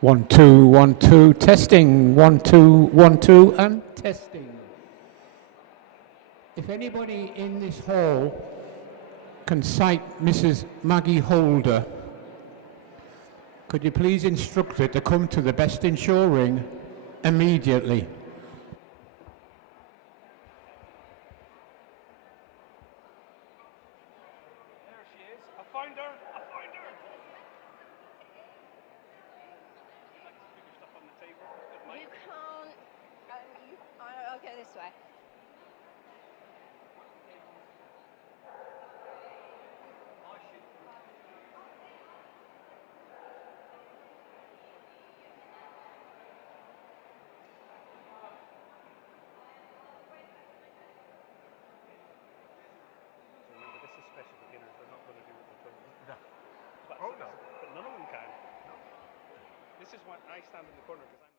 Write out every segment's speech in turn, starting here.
1 2 testing. 1 2 1 2 and testing. If anybody in this hall can cite Mrs. Maggie Holder, could you please instruct her to come to the Best in Show ring immediately? There she is. I find her. I find her. You like to put your stuff on the table? You can't. I'll go this way. Remember, this is special beginners. They're not going to do what they're told. No. But, Oh, no. But none of them can. No. This is why I stand in the corner because I'm.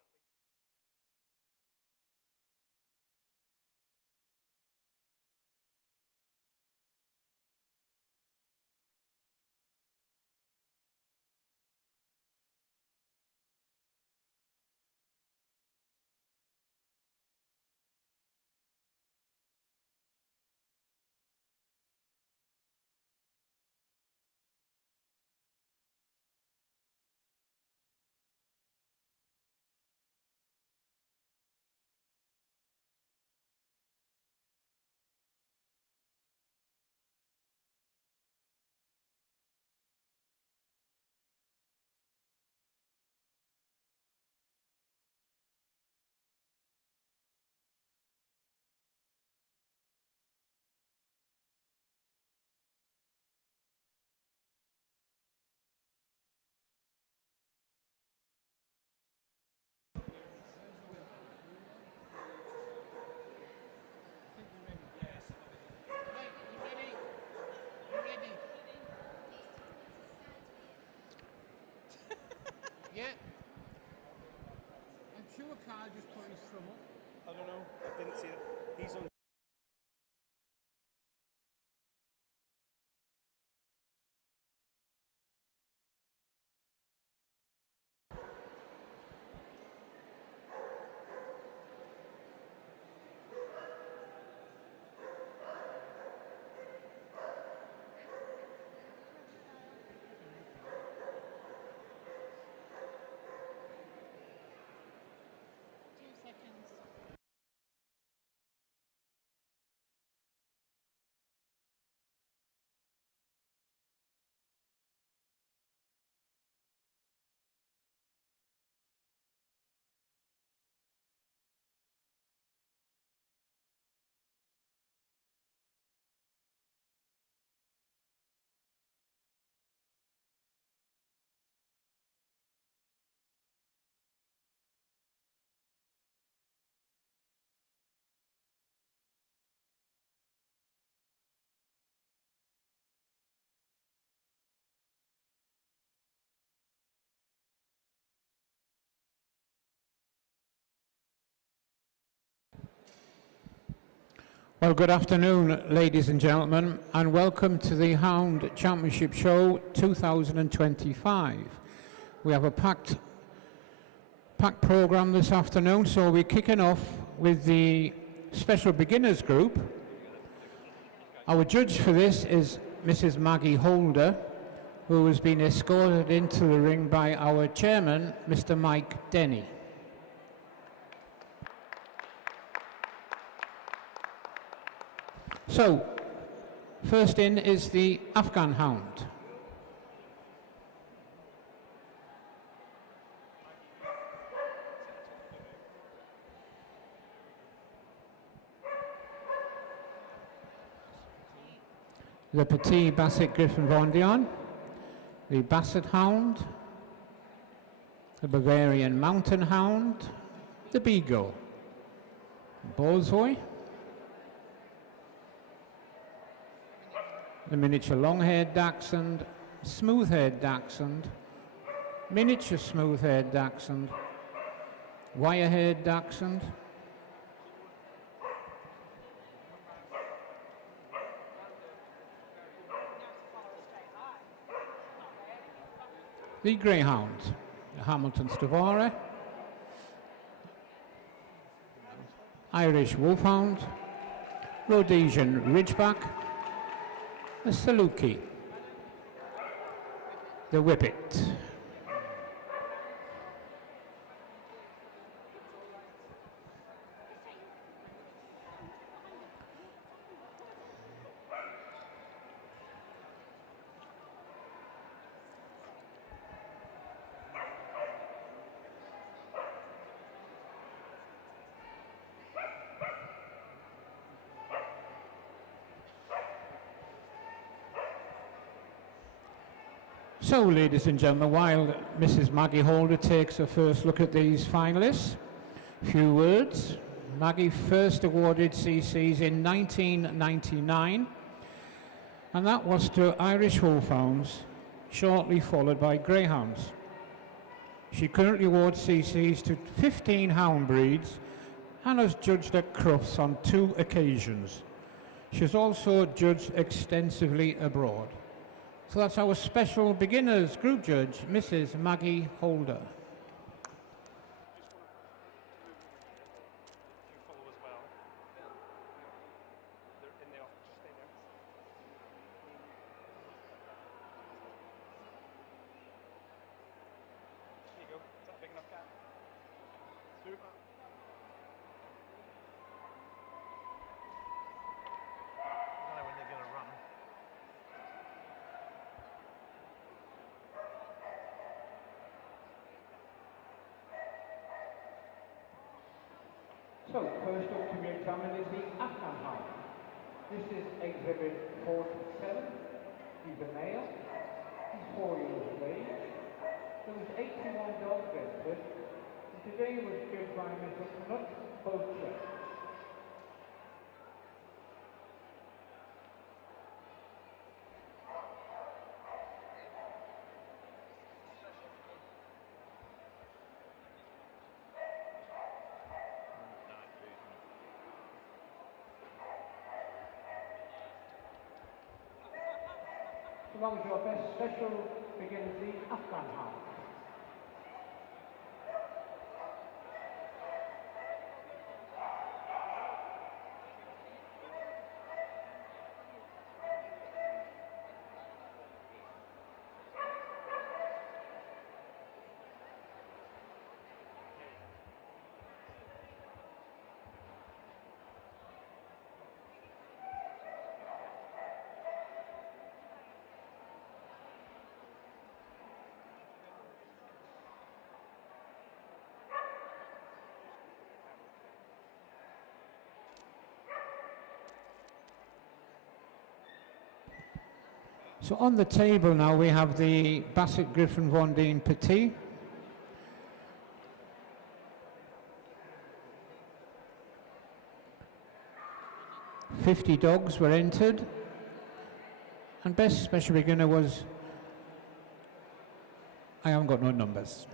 Yeah. I'm sure Carl just put his thumb up. I don't know. I didn't see it. He's on. Well, good afternoon, ladies and gentlemen, and welcome to the Hound Championship Show 2025. We have a packed programme this afternoon, so we're kicking off with the special beginners group. Our judge for this is Mrs. Maggie Holder, who has been escorted into the ring by our chairman, Mr. Mike Denny. So, first in is the Afghan Hound. The Petit Basset Griffon Vendian, the Basset Hound, the Bavarian Mountain Hound, the Beagle, Borzoi, the miniature long-haired dachshund, smooth-haired dachshund, miniature smooth-haired dachshund, wire-haired dachshund, the greyhound. a Hamilton Staffordshire, Irish Wolfhound, Rhodesian Ridgeback, a Saluki, the Whippet. So, ladies and gentlemen, while Mrs. Maggie Holder takes a first look at these finalists, a few words. Maggie first awarded CCs in 1999, and that was to Irish Wolfhounds, shortly followed by Greyhounds. She currently awards CCs to 15 hound breeds and has judged at Crufts on 2 occasions. She has also judged extensively abroad. So that's our special beginners group judge, Mrs. Maggie Holder. You follow as well. They're in the office. Just stay there. Here you go. Is that a big enough gap? Super. I don't know when they're going to run. So, first up to be examined is the Afghan Hound. This is exhibit 47. He's a male. He's 4 years of age. There was 81 dogs entered, and today was judged by Mr. Knut Bolcher. So that was your best special beginner, the Afghan Hound. So on the table now we have the Basset Griffon Vondine Petit. $50 dogs were entered, and best special beginner was, I haven't got no numbers.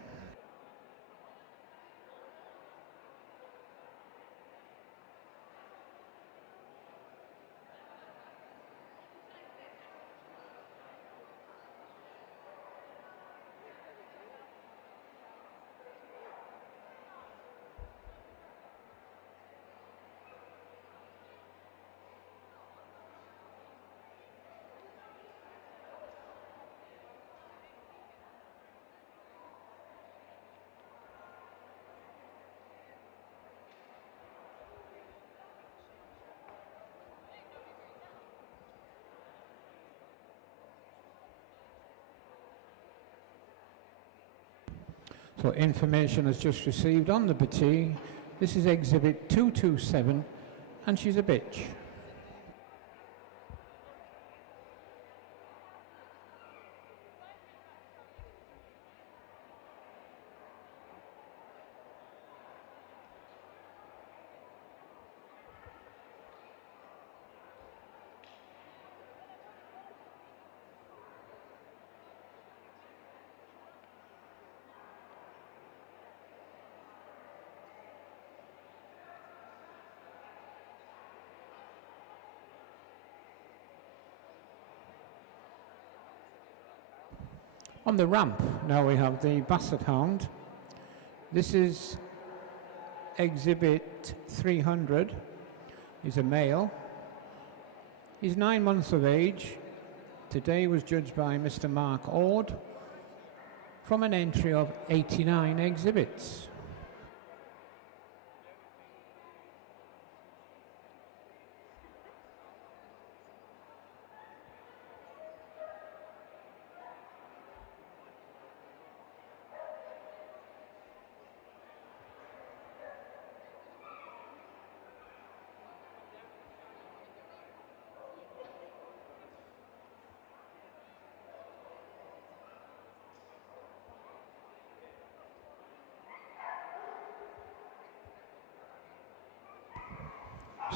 So information is just received on the Petit. This is exhibit 227, and she's a bitch. On the ramp now we have the Basset Hound. This is exhibit 300. He's a male. He's 9 months of age. Today was judged by Mr. Mark Ord from an entry of 89 exhibits.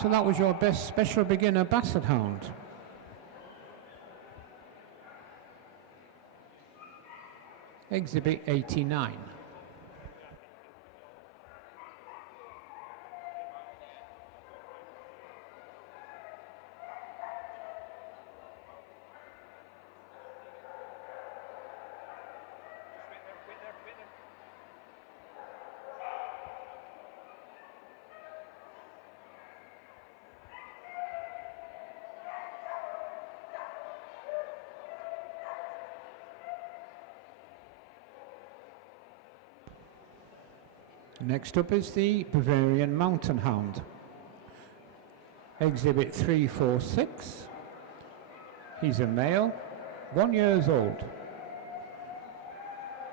So that was your best special beginner Basset Hound. Exhibit 89. Next up is the Bavarian Mountain Hound. Exhibit 346. He's a male, 1 year old.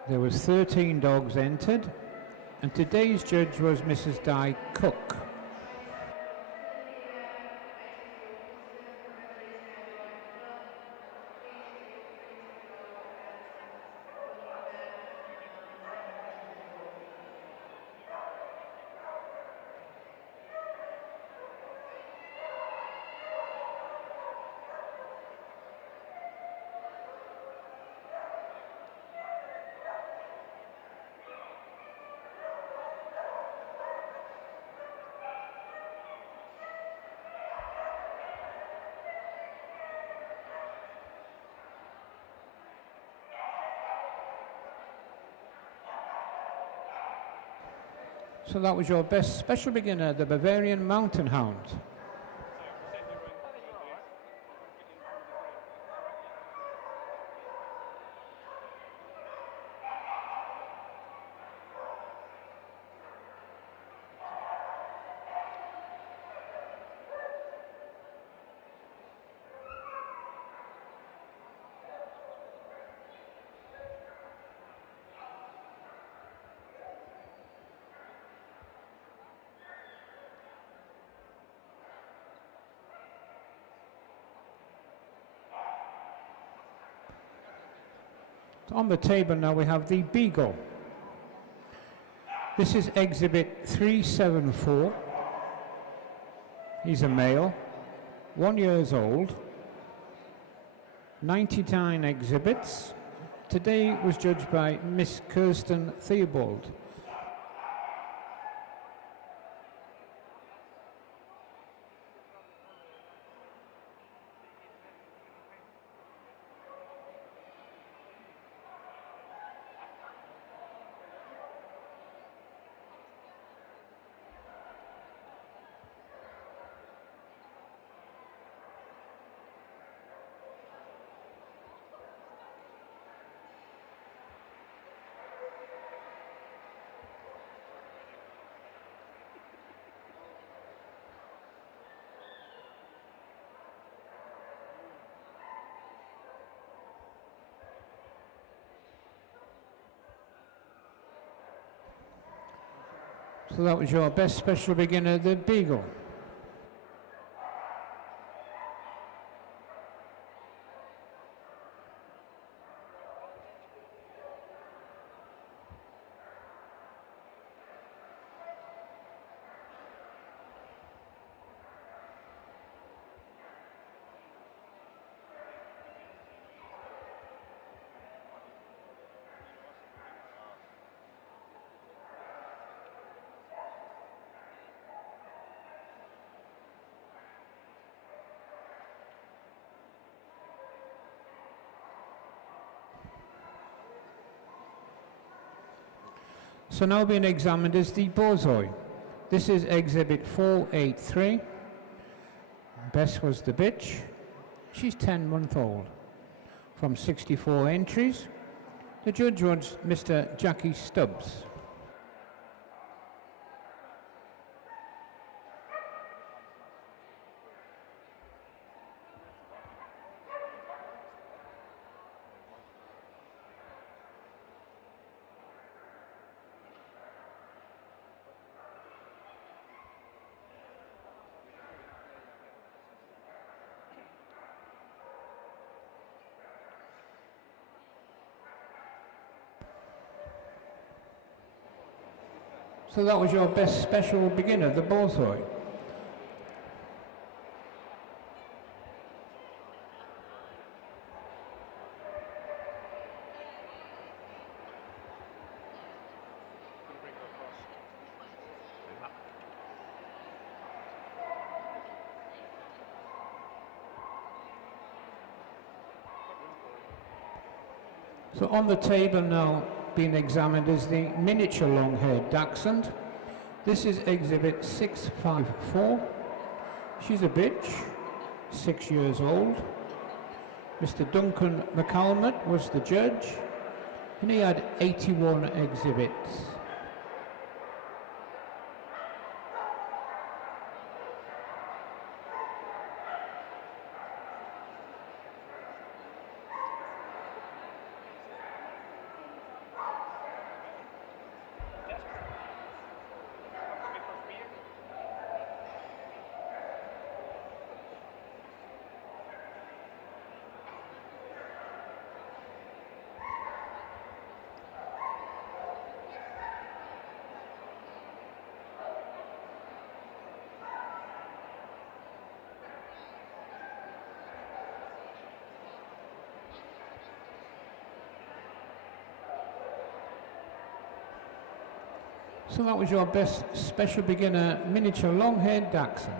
There was 13 dogs entered, and today's judge was Mrs. Di Cook. So that was your best special beginner, the Bavarian Mountain Hound. On the table now we have the Beagle. This is exhibit 374. He's a male, 1 year old, 99 exhibits. Today was judged by Miss Kirsten Theobald. So that was your best special beginner, the Beagle. So now being examined is the Borzoi. This is exhibit 483. Bess was the bitch. She's 10-month-old. From 64 entries, the judge was Mr. Jackie Stubbs. So that was your best special beginner, the Borzoi. So on the table now being examined is the miniature long-haired dachshund. This is exhibit 654. She's a bitch, 6 years old. Mr. Duncan McCalmont was the judge, and he had 81 exhibits. So that was your best special beginner miniature long-haired dachshund.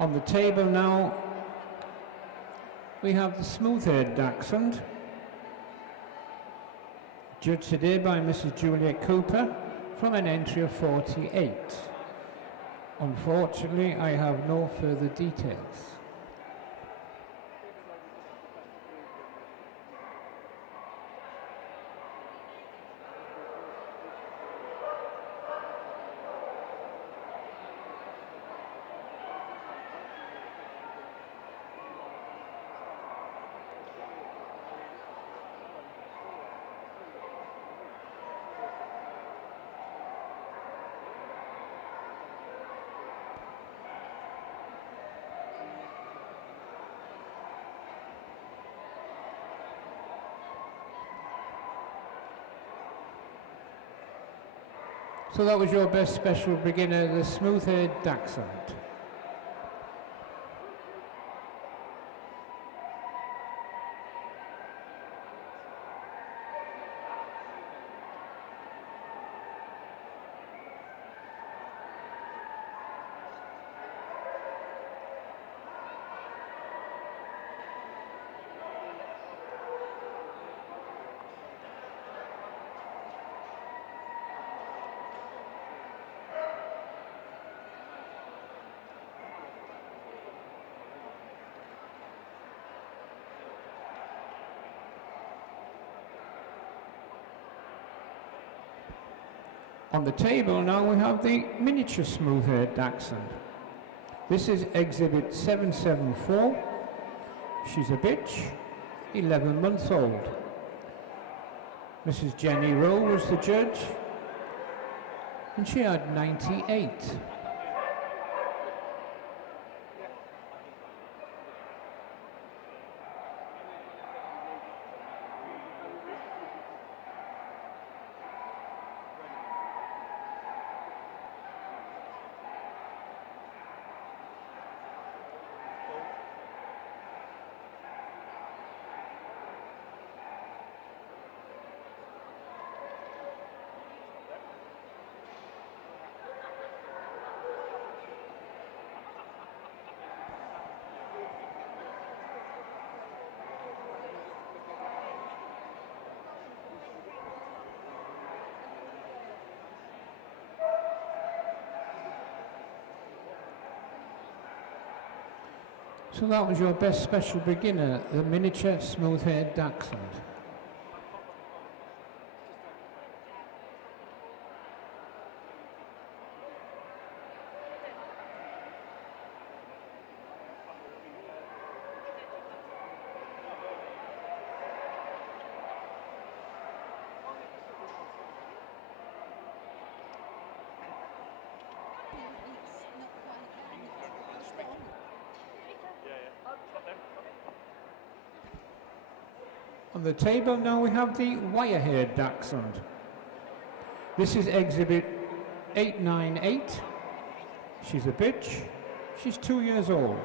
On the table now, we have the smooth-haired dachshund, judged today by Mrs. Juliet Cooper from an entry of 48. Unfortunately, I have no further details. So that was your best special beginner, the smooth-haired dachshund. On the table now we have the miniature smooth-haired dachshund. This is exhibit 774. She's a bitch, 11 months old. Mrs. Jenny Rowe was the judge, and she had 98. So that was your best special beginner, the miniature smooth-haired dachshund. On the table now we have the wire-haired dachshund. This is exhibit 898. She's a bitch. She's 2 years old.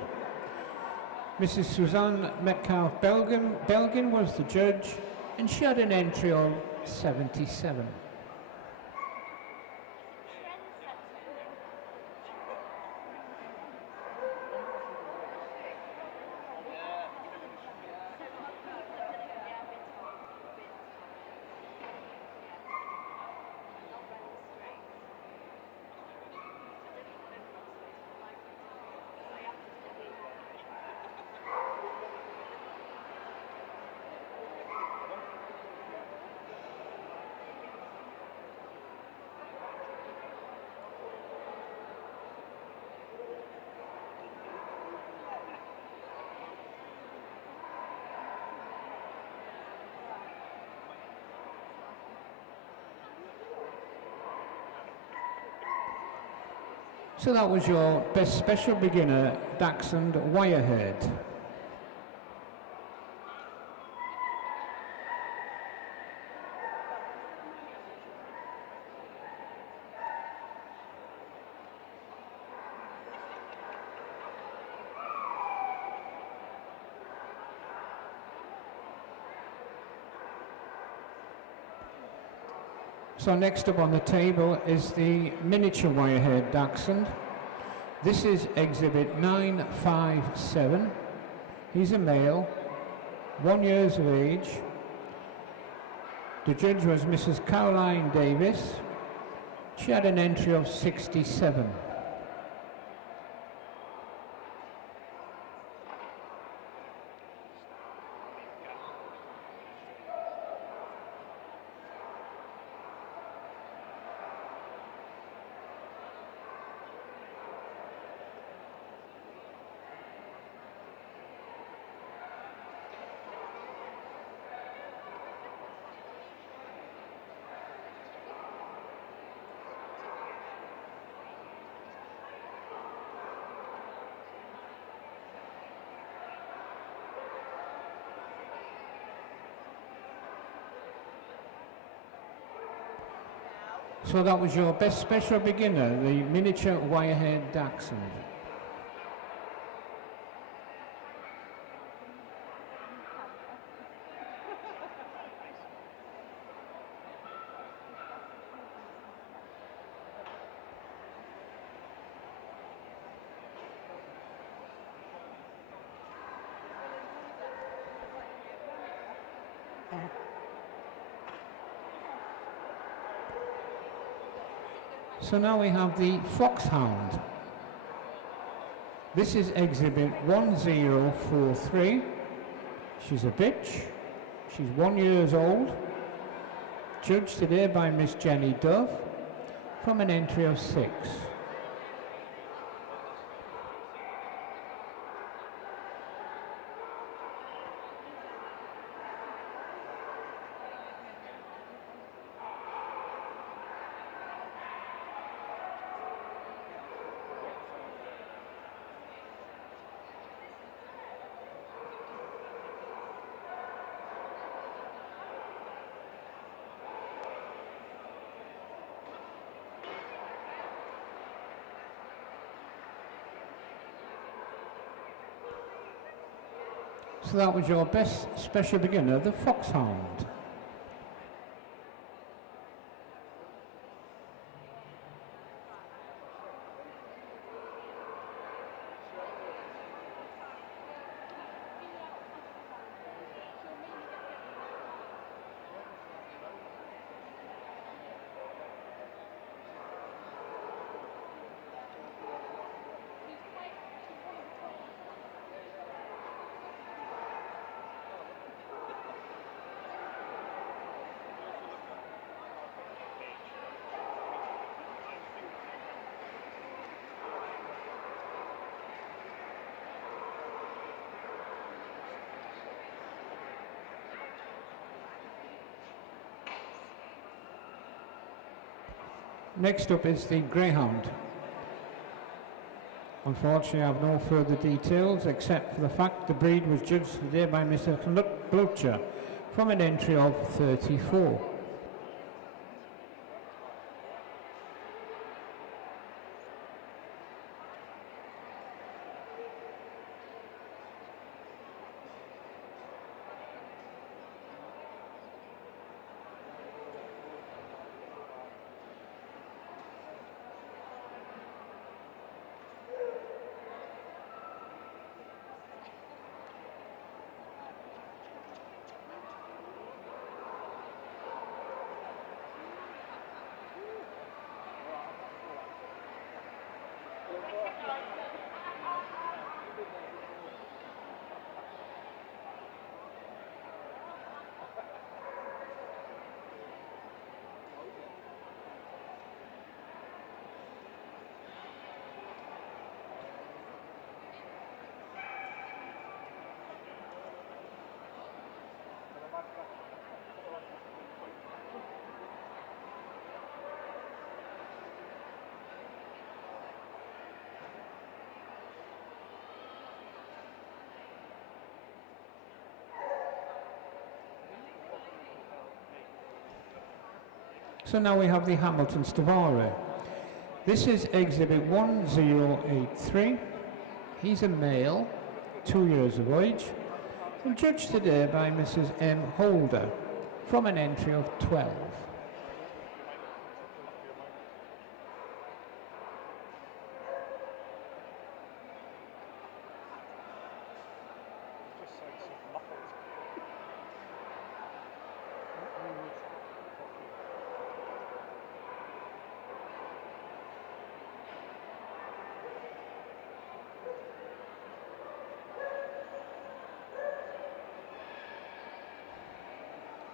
Mrs. Suzanne Metcalf Belgin was the judge, and she had an entry of 77. So that was your best special beginner dachshund wire-haired. So next up on the table is the miniature wire-haired dachshund. This is exhibit 957. He's a male, 1 year of age. The judge was Mrs. Caroline Davis. She had an entry of 67. So that was your best special beginner, the miniature wire-haired dachshund. So now we have the Hound. This is exhibit 1043. She's a bitch. She's 1 year old. Judged today by Miss Jenny Dove from an entry of 6. So that was your best special beginner, the Hound. Next up is the Greyhound. Unfortunately, I have no further details except for the fact the breed was judged today by Mr. Blucher from an entry of 34. So now we have the Hamilton Stafford. This is exhibit 1083. He's a male, 2 years of age, and judged today by Mrs. M. Holder from an entry of 12.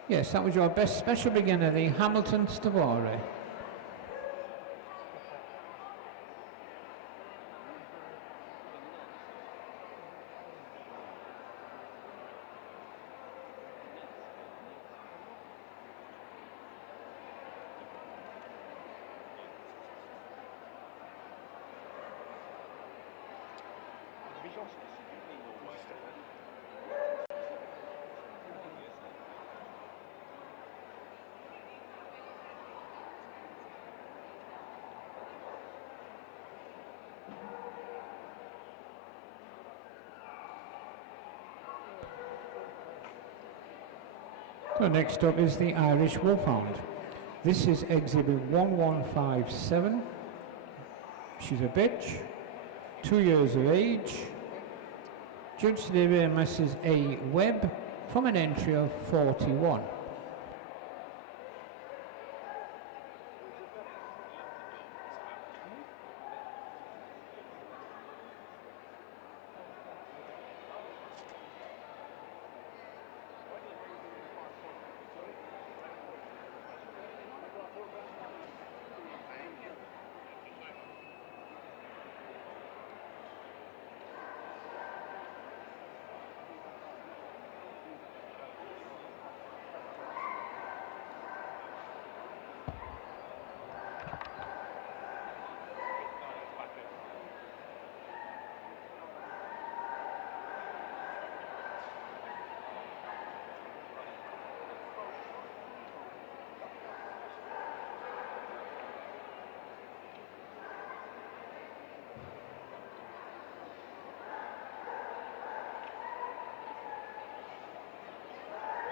Yes, that was your best special beginner, the Hamilton Stafford. So next up is the Irish Wolfhound. This is exhibit 1157. She's a bitch, 2 years of age. Judged today by Mrs. A. Webb from an entry of 41.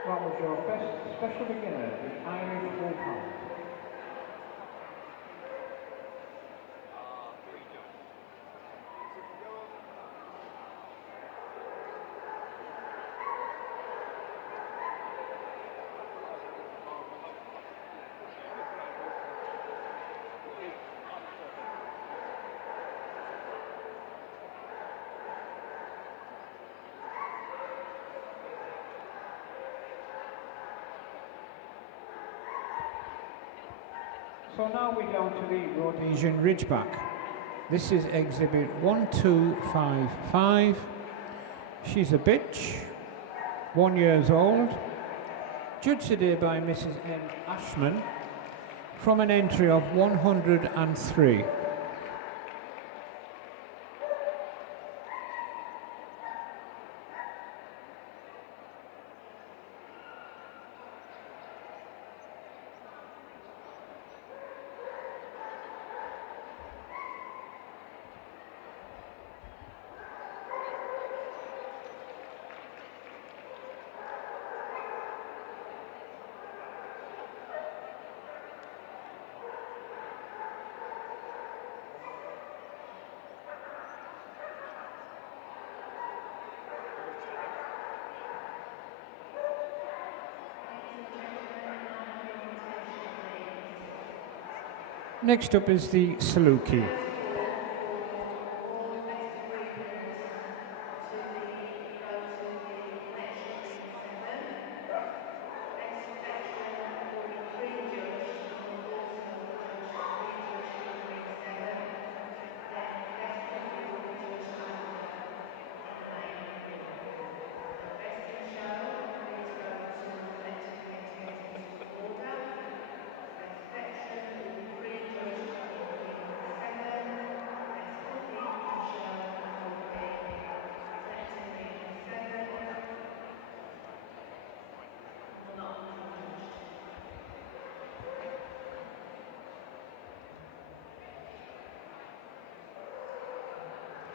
What was your best special beginner, the Irish Wolfhound? So now we're down to the Rhodesian Ridgeback. This is exhibit 1255. She's a bitch, 1 year old. Judged today by Mrs. M. Ashman from an entry of 103. Next up is the Saluki.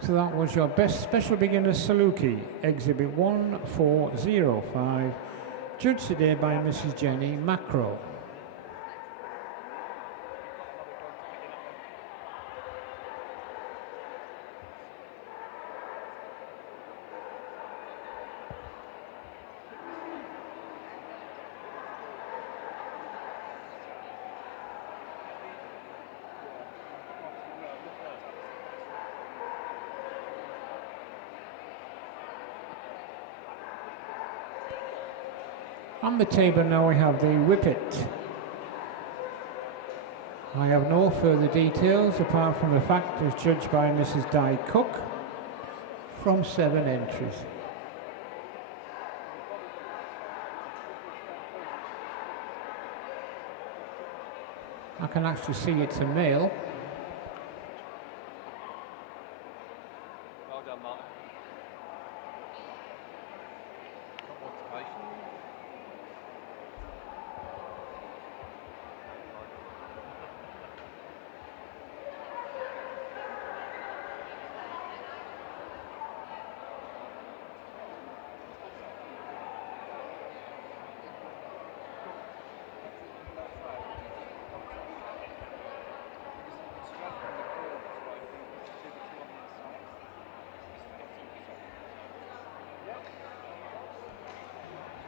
So that was your best special beginner Saluki, exhibit 1405, judged today by Mrs. Jenny Macro. On the table now we have the Whippet. I have no further details apart from the fact it was judged by Mrs. Di Cook from 7 entries. I can actually see it's a male. Well done, Martin.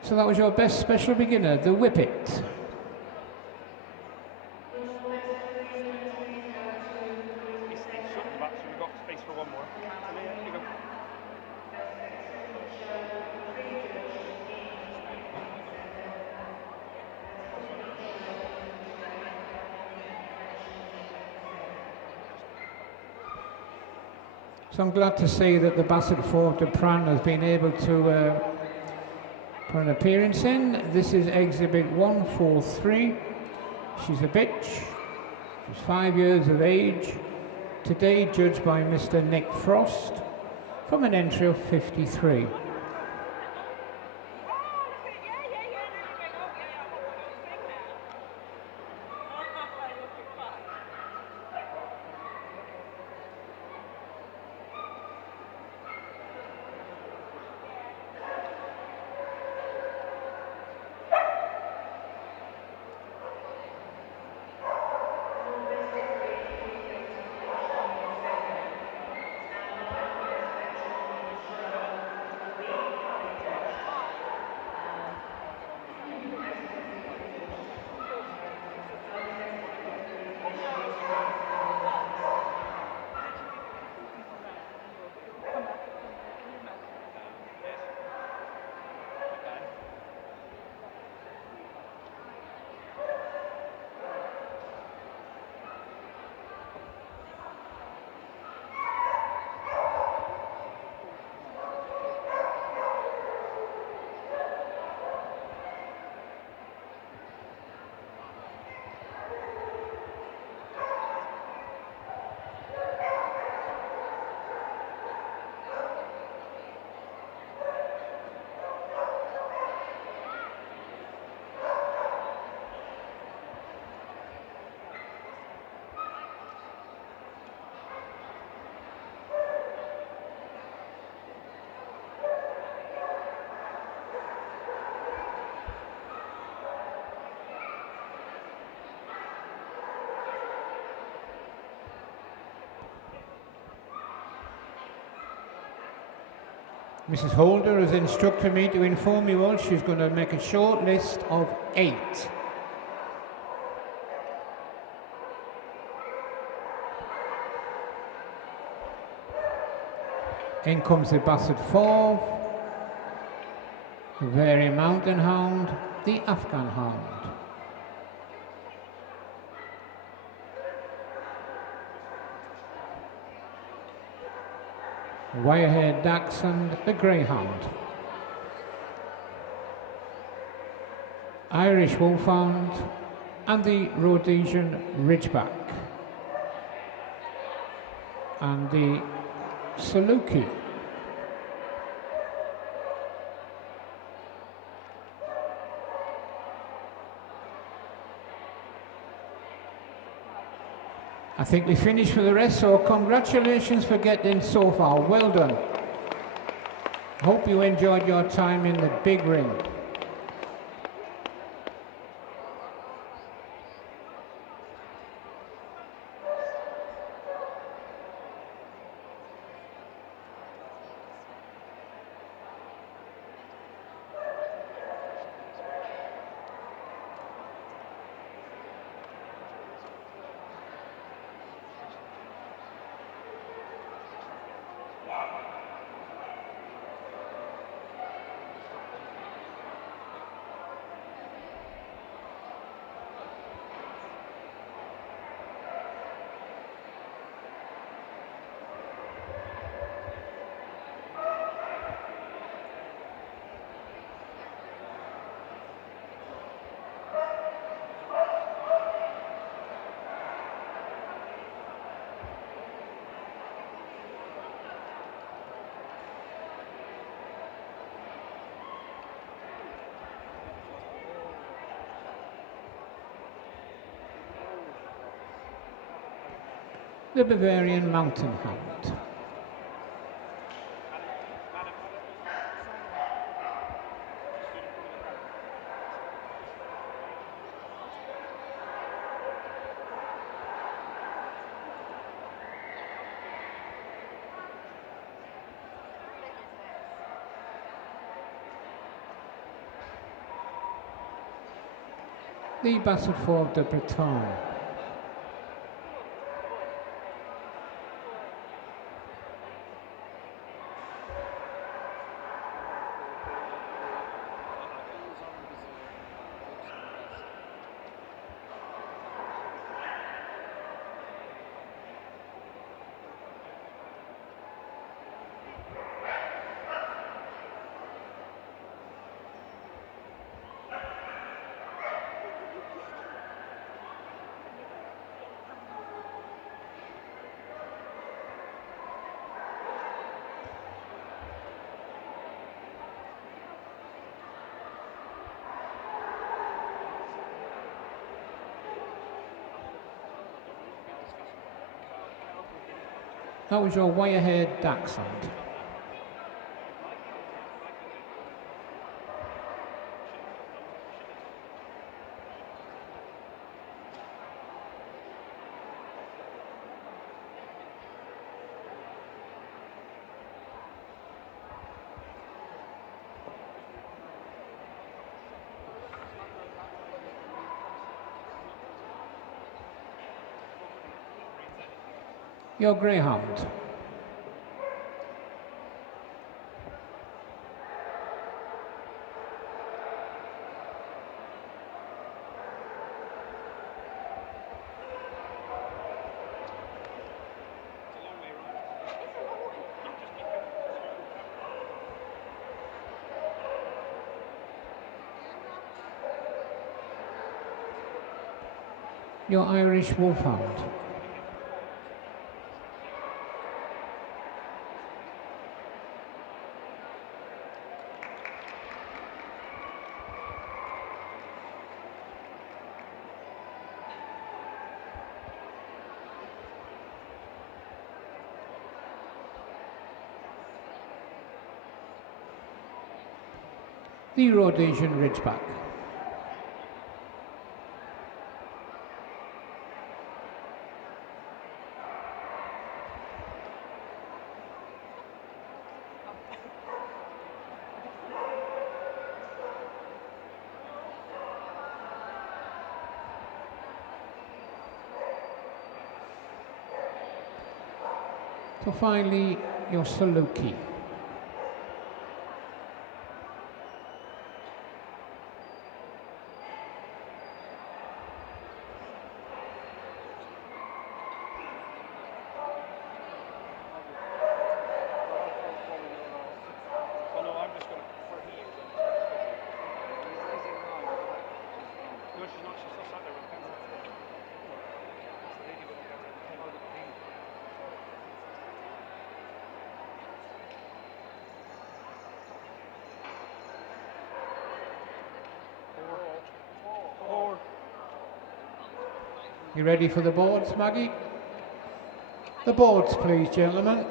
So that was your best special beginner, the Whippet. It's shut the back, so we've got space for one more. Here you go. So I'm glad to see that the Basset Fort de Pran has been able to put an appearance in. This is exhibit 143. She's a bitch. She's 5 years of age. Today judged by Mr. Nick Frost from an entry of 53. Mrs. Holder has instructed me to inform you all she's going to make a short list of 8. In comes the Basset Fauve, the Very Mountain Hound, the Afghan Hound. Wirehead Dachshund, the Greyhound. Irish Wolfhound and the Rhodesian Ridgeback. And the Saluki. I think we finished for the rest, so congratulations for getting so far. Well done. Hope you enjoyed your time in the big ring. The Bavarian Mountain Hound. The Basset Fauve de Breton. That was your Wirehead Dachshund. Your Greyhound. Your Irish Wolfhound. The Rhodesian Ridgeback. So finally, your Saluki. Oh no, I'm just going to, for here. No, she's not. She's still sat there with the pencil. That's the lady with the pencil. Four. You ready for the boards, Maggie? The boards, please, gentlemen.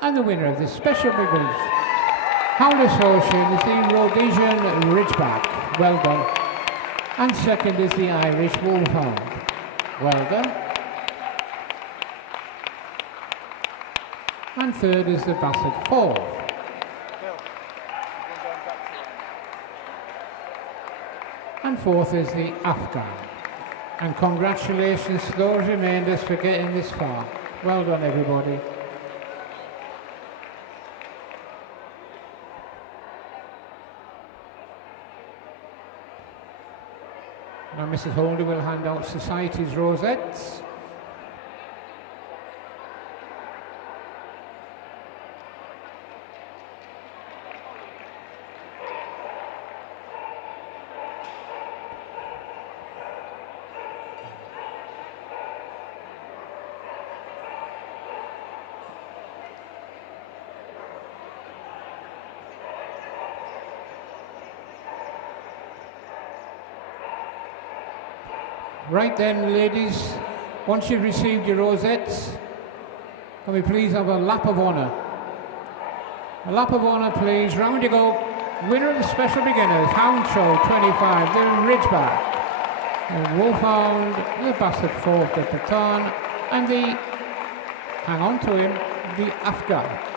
And the winner of this special beginners Hound Association is the Rhodesian Ridgeback. Well done. And second is the Irish Wolfhound. Well done. And third is the Basset Four. And fourth is the Afghan. And congratulations to those remainders for getting this far. Well done, everybody. Now Mrs. Holder will hand out Society's rosettes. Right then, ladies, once you've received your rosettes, can we please have a lap of honour? A lap of honour, please. Round you go. Winner of the special beginners, Houndshow 25, the Ridgeback, the Wolfhound, the Basset Four, the Patan, and the, hang on to him, the Afghan.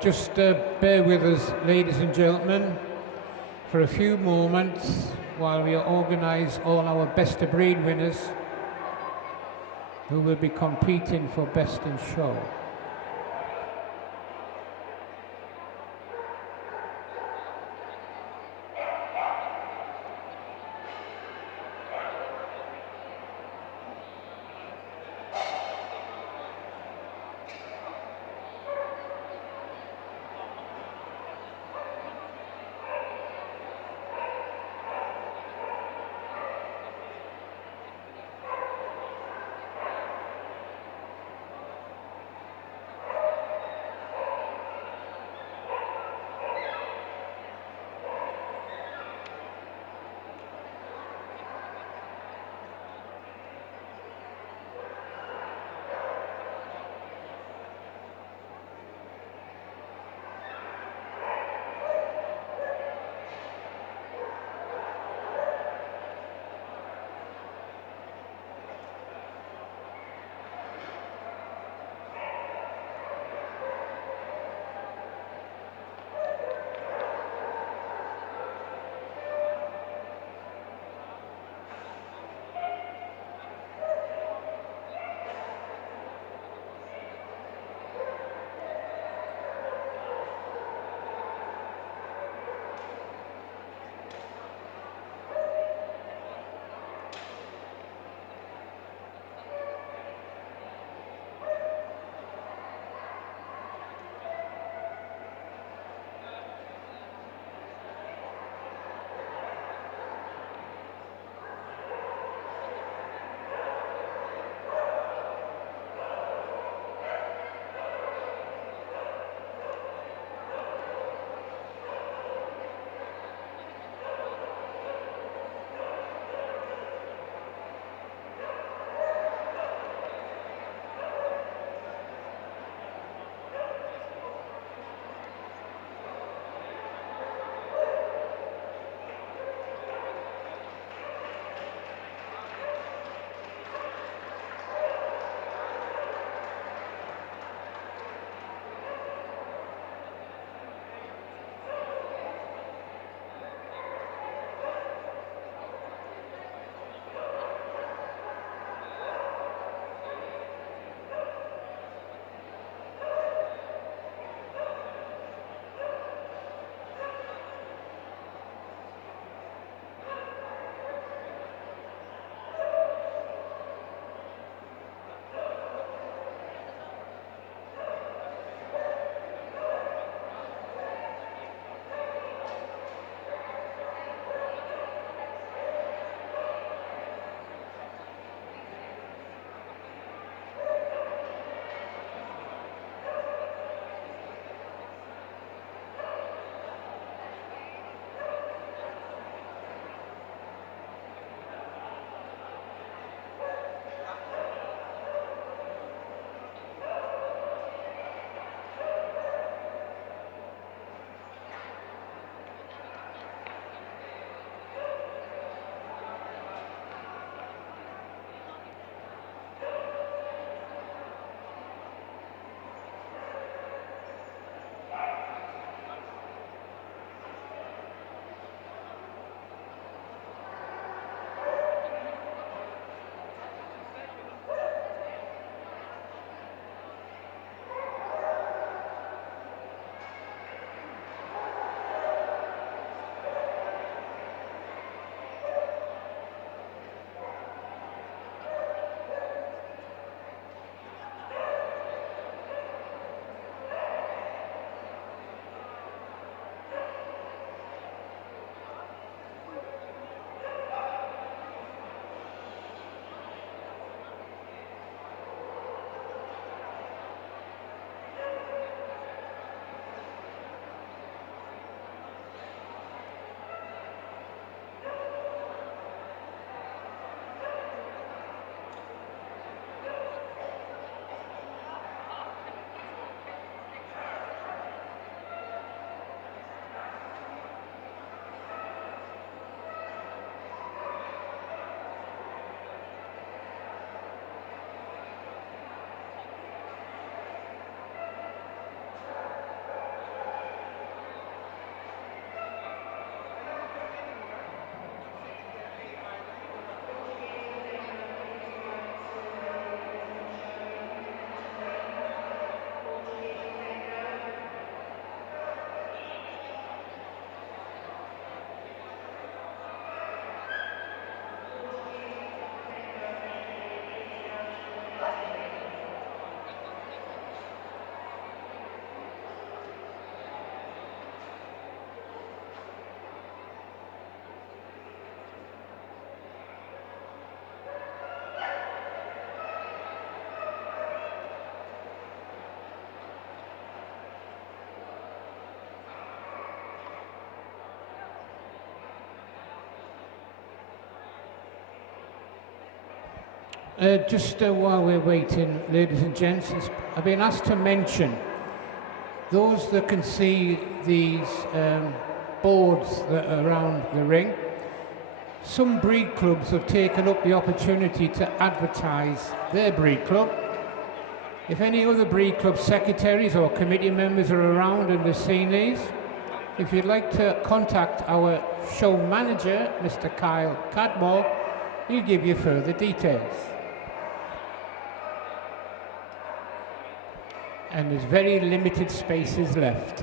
Just bear with us, ladies and gentlemen, for a few moments while we organise all our best of breed winners who will be competing for best in show. Just while we're waiting, ladies and gents, I've been asked to mention those that can see these boards that are around the ring. Some breed clubs have taken up the opportunity to advertise their breed club. If any other breed club secretaries or committee members are around and they've seen these, if you'd like to contact our show manager, Mr. Kyle Cadmore, he'll give you further details. And there's very limited spaces left.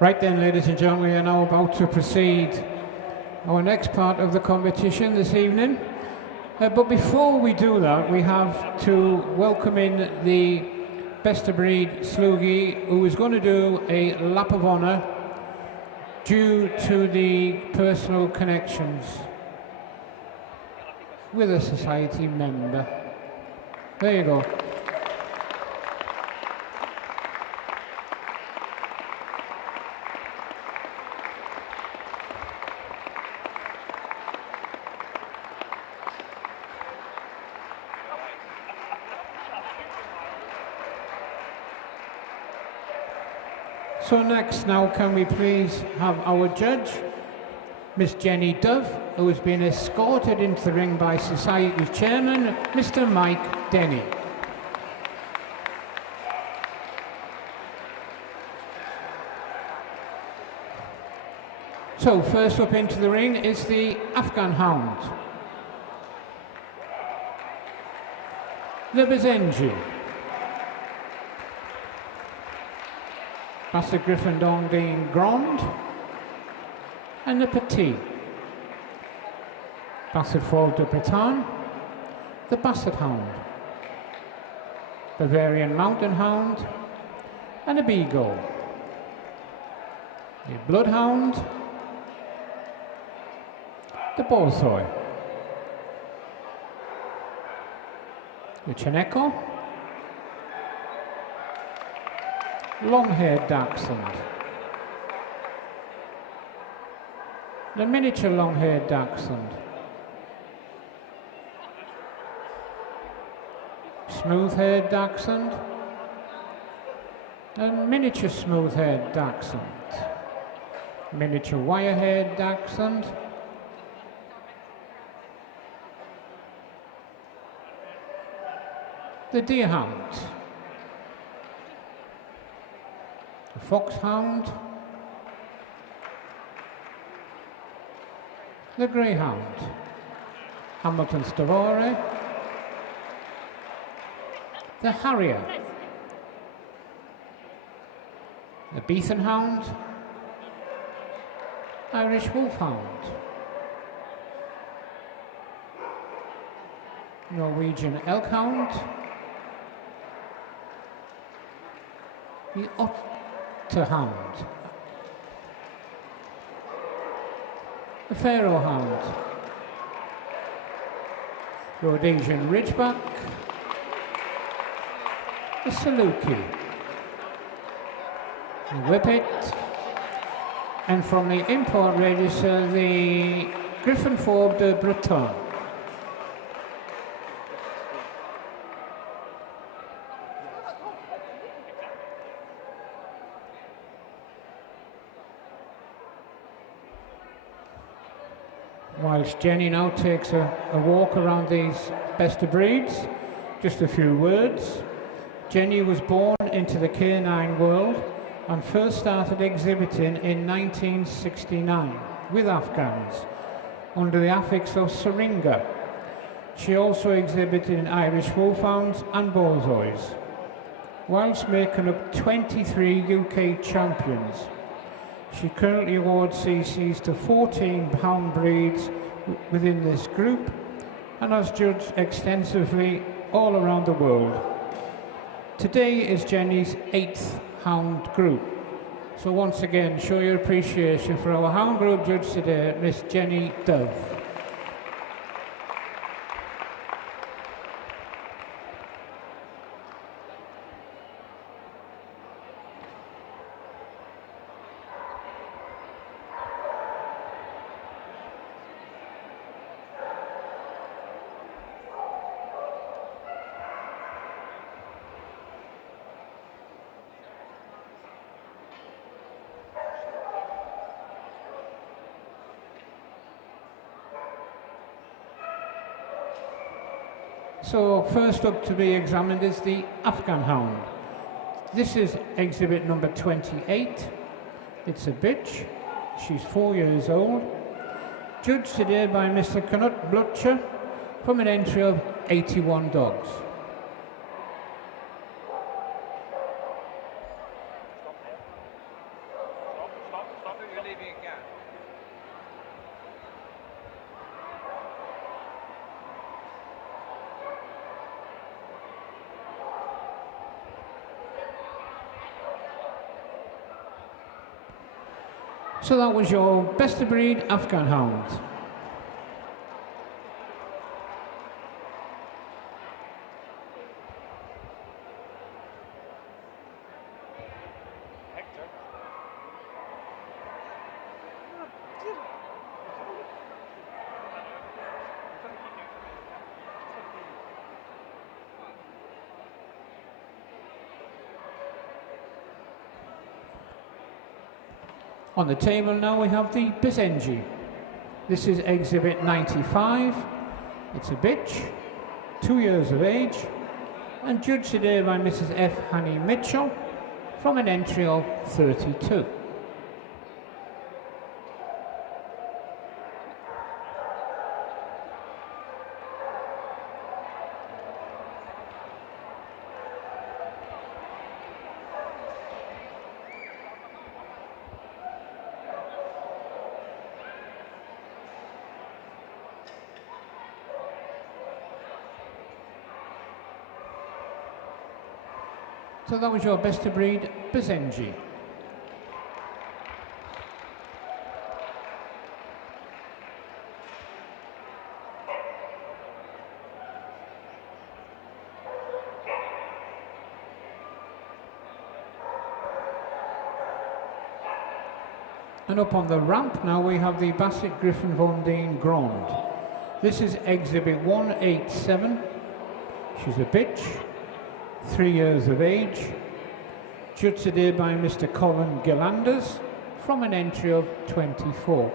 Right then, ladies and gentlemen, we are now about to proceed our next part of the competition this evening. But before we do that, we have to welcome in the best of breed Slugie, who is going to do a lap of honour due to the personal connections with a society member. There you go. So next now, can we please have our judge, Miss Jenny Dove, who has been escorted into the ring by Society's chairman, Mr. Mike Denny. So first up into the ring is the Afghan Hound, the Bazenji, Basset Griffin Dongdine Grand, and the Petit, Basset Fort de Bretagne, the Basset Hound, Bavarian Mountain Hound, and a Beagle, the Bloodhound, the Borzoi, The Cheneco. Long-haired Dachshund. The miniature long-haired Dachshund. Smooth-haired Dachshund. A miniature smooth-haired Dachshund. Miniature wire-haired Dachshund. The Deerhound. The Foxhound. The Greyhound. Hamilton Stavore. The Harrier. The Beaton Hound. Irish Wolfhound. Norwegian Elkhound. The Otterhound. The Pharaoh Hound. Rhodesian Ridgeback. The Saluki. The Whippet. And from the import register, the Griffon Fourbe de Breton. Whilst Jenny now takes a walk around these best of breeds, just a few words. Jenny was born into the canine world and first started exhibiting in 1969 with Afghans under the affix of Syringa. She also exhibited in Irish Wolfhounds and Borzois, whilst making up 23 UK champions. She currently awards CCs to 14 hound breeds within this group and has judged extensively all around the world. Today is Jenny's 8th hound group. So once again, show your appreciation for our hound group judge today, Miss Jenny Dove. So first up to be examined is the Afghan Hound. This is exhibit number 28. It's a bitch. She's 4 years old. Judged today by Mr. Knut Blutcher from an entry of 81 dogs. Stop it, you're leaving a gap. So that was your best of breed Afghan Hound. On the table now we have the Bizenji. This is exhibit 95. It's a bitch, 2 years of age, and judged today by Mrs. F. Hanny Mitchell from an entry of 32. So that was your best of breed Bizenji. And up on the ramp now we have the Basset Griffon Von Deen Grand. This is exhibit 187. She's a bitch, 3 years of age. Judged today by Mr. Colin Gillanders from an entry of 24.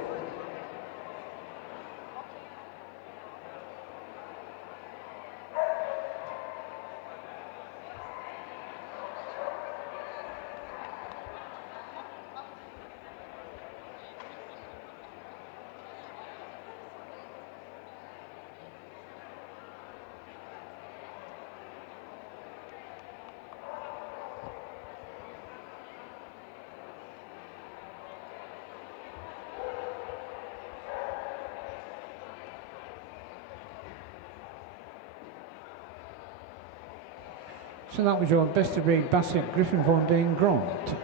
So that was your best of breed Basset Griffon Von Deen Grand.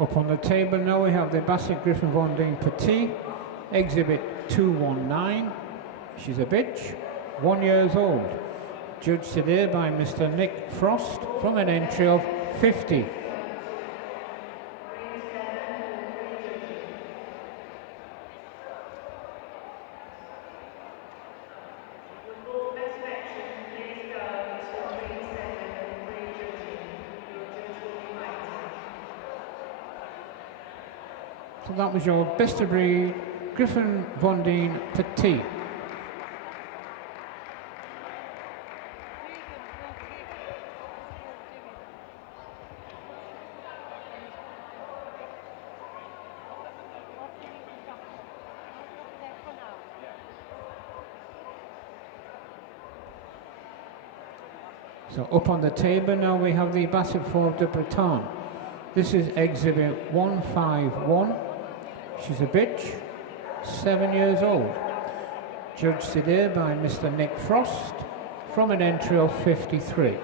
Up on the table now we have the Basset Griffon Von Deen Petit, exhibit 219. She's a bitch, 1 year old. Judged today by Mr. Nick Frost from an entry of 50. So that was your best of breed Griffon Von Deen Petit. So up on the table now we have the Basset Fort de Bretagne. This is exhibit 151. She's a bitch, 7 years old. Judged today by Mr. Nick Frost from an entry of 53.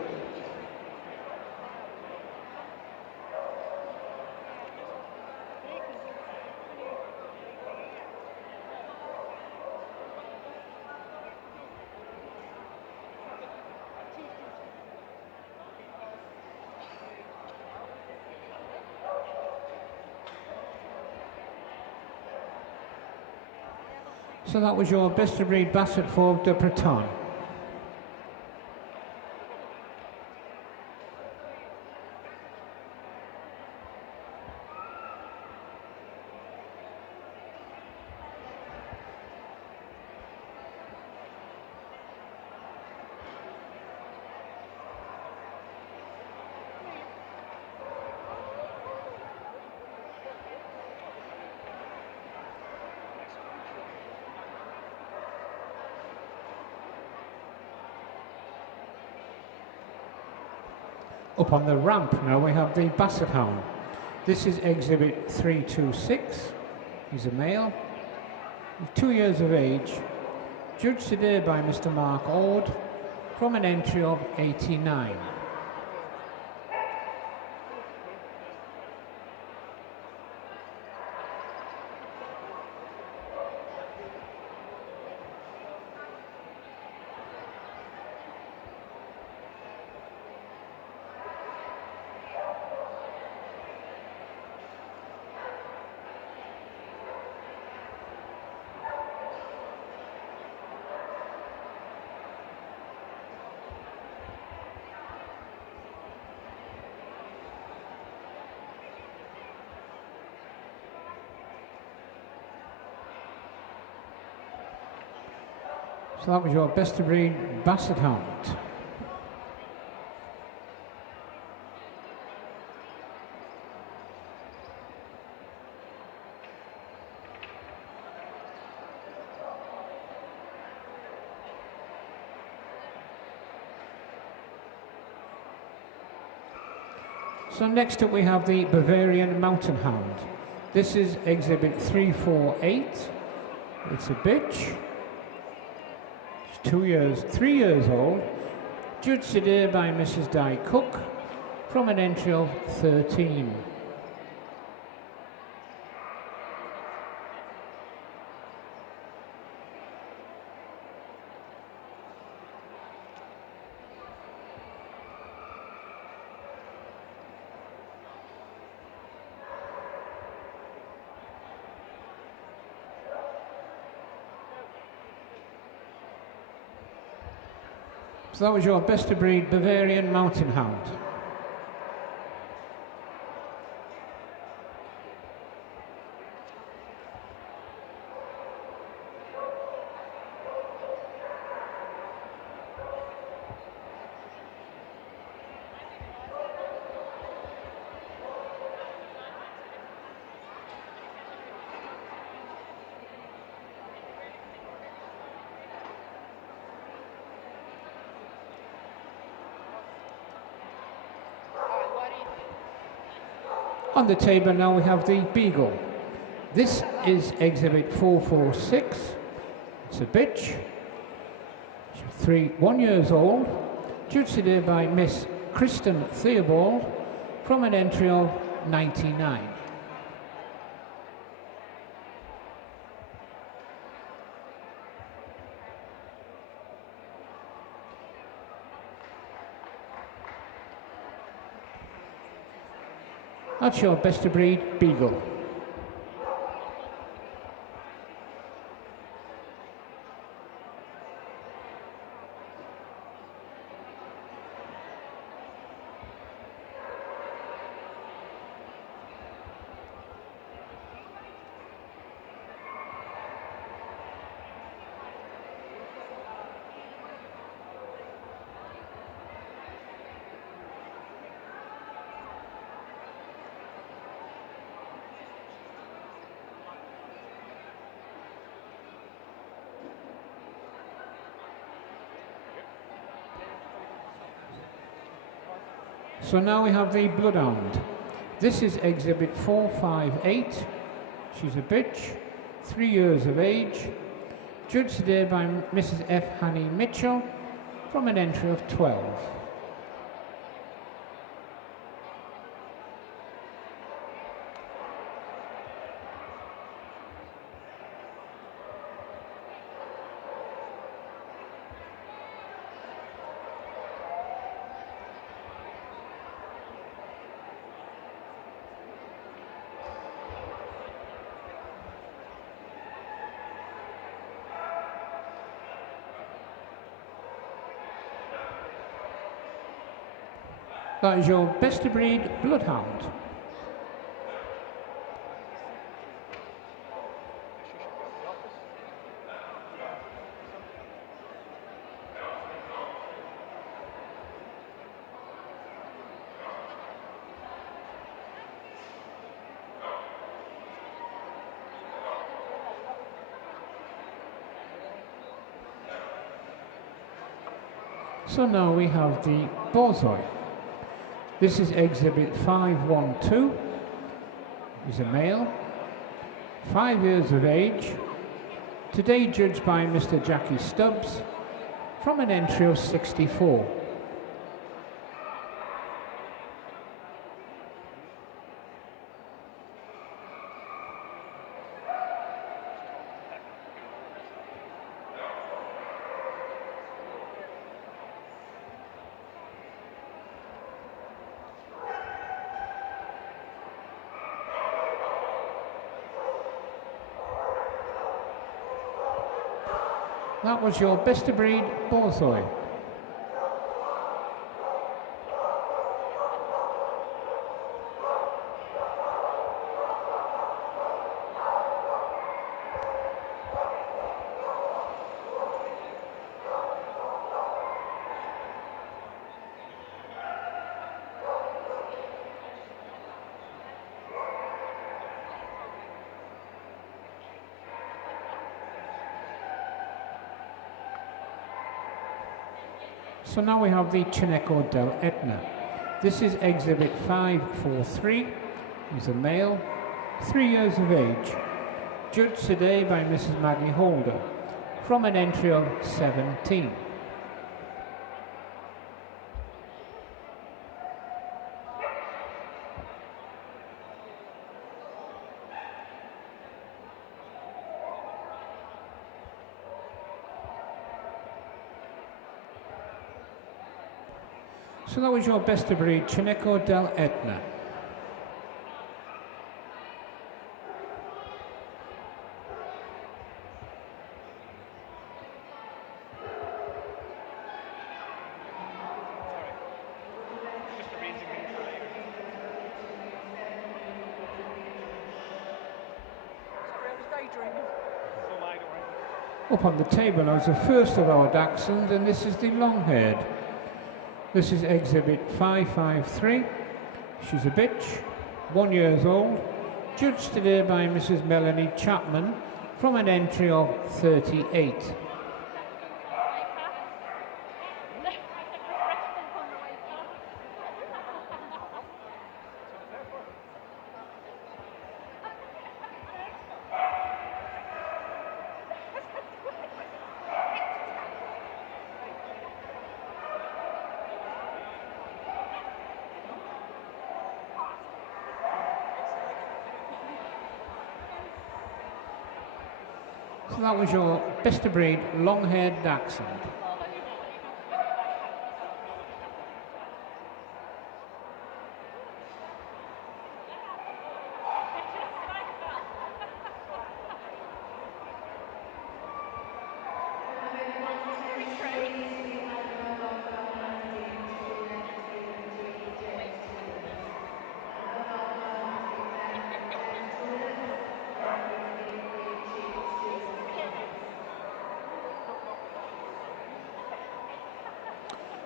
So that was your best of breed Basset Fort de Bretagne. Up on the ramp now we have the Basset Hound. This is exhibit 326. He's a male, 2 years of age. Judged today by Mr. Mark Ord from an entry of 89. So that was your best of breed Basset Hound. So next up we have the Bavarian Mountain Hound. This is exhibit 348. It's a bitch. It's 3 years old. Judged today by Mrs. Di Cook from an entry of 13. So that was your best of breed Bavarian Mountain Hound. On the table now we have the Beagle. This is exhibit 446. It's a bitch. She's 1 year old. Judged today by Miss Kristen Theobald from an entry of 99. That's your best of breed Beagle. So now we have the Bloodhound. This is exhibit 458. She's a bitch, 3 years of age. Judged today by Mrs. F. Hanny Mitchell from an entry of 12. That is your best of breed Bloodhound. So now we have the Borzoi. This is exhibit 512. He's a male, 5 years of age. Today judged by Mr. Jackie Stubbs from an entry of 64. That was your best of breed Borzoi. So now we have the Chineko del Etna. This is exhibit 543. He's a male, 3 years of age. Judged today by Mrs. Maggie Holder, from an entry of 17. So that was your best of breed Chinico del Etna. Just arranging things for later. Sorry, I was daydreaming. So am I, don't worry. Up on the table now is the first of our dachshunds, and this is the long-haired. This is exhibit 553. She's a bitch, 1 year old, judged today by Mrs. Melanie Chapman, from an entry of 38. So that was your best of breed long-haired dachshund.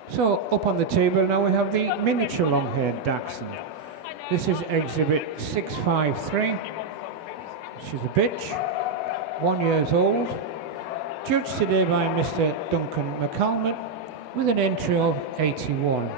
So up on the table now we have the miniature long-haired dachshund. This is exhibit 653. She's a bitch, 1 year old, judged today by Mr. Duncan McCalmont, with an entry of 81.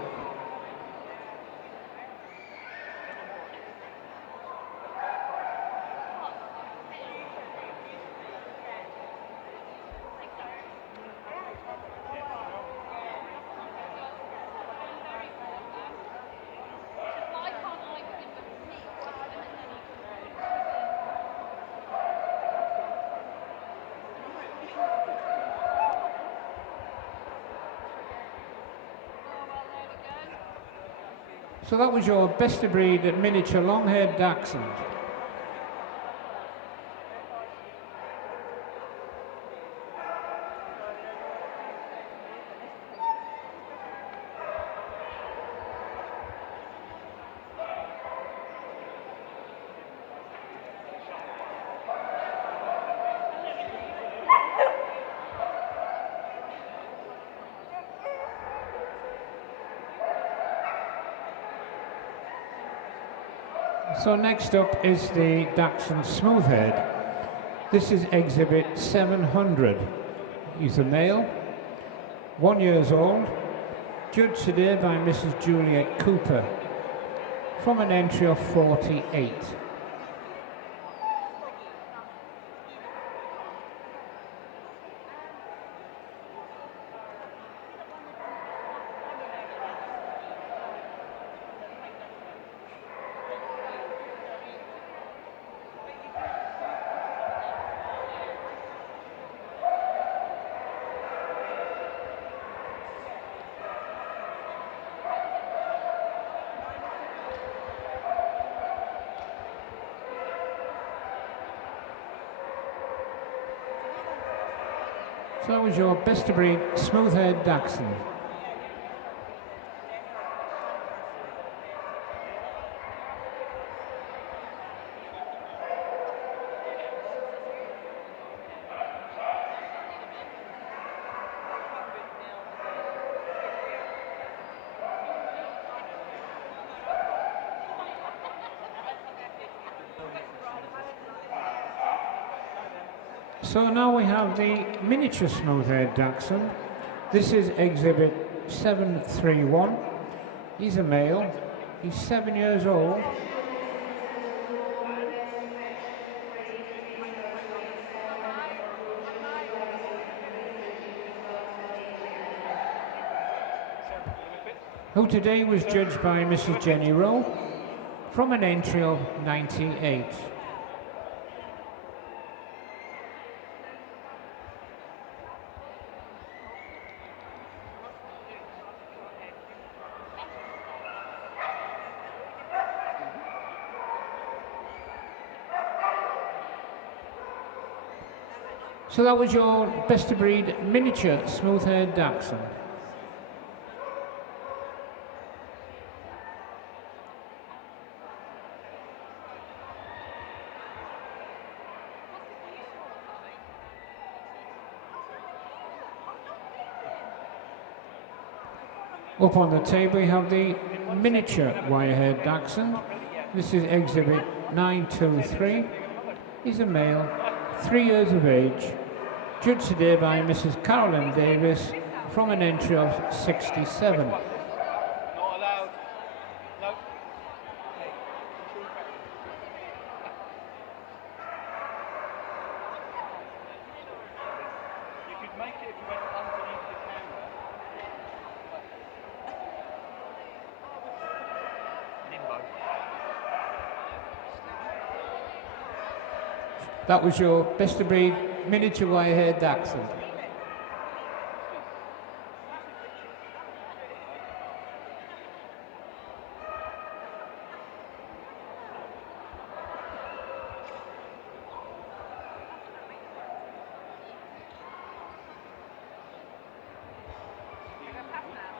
So that was your best of breed miniature long-haired dachshund. So next up is the Dachshund Smoothhead. This is exhibit 700. He's a male, 1 year old, judged today by Mrs. Juliet Cooper, from an entry of 48. So that was your best of breed smooth-haired dachshund. So now we have the miniature smooth-haired dachshund. This is exhibit 731. He's a male. He's 7 years old. Who today was judged by Mrs. Jenny Rowe from an entry of 98. So that was your best of breed miniature smooth-haired dachshund. Up on the table we have the miniature wire-haired dachshund. This is exhibit 923. He's a male, 3 years of age, judged today by Mrs. Carolyn Davis from an entry of 67. Not allowed. No. You could make it if you went underneath the camera. Limbo. That was your best of breed miniature wire-haired dachshund.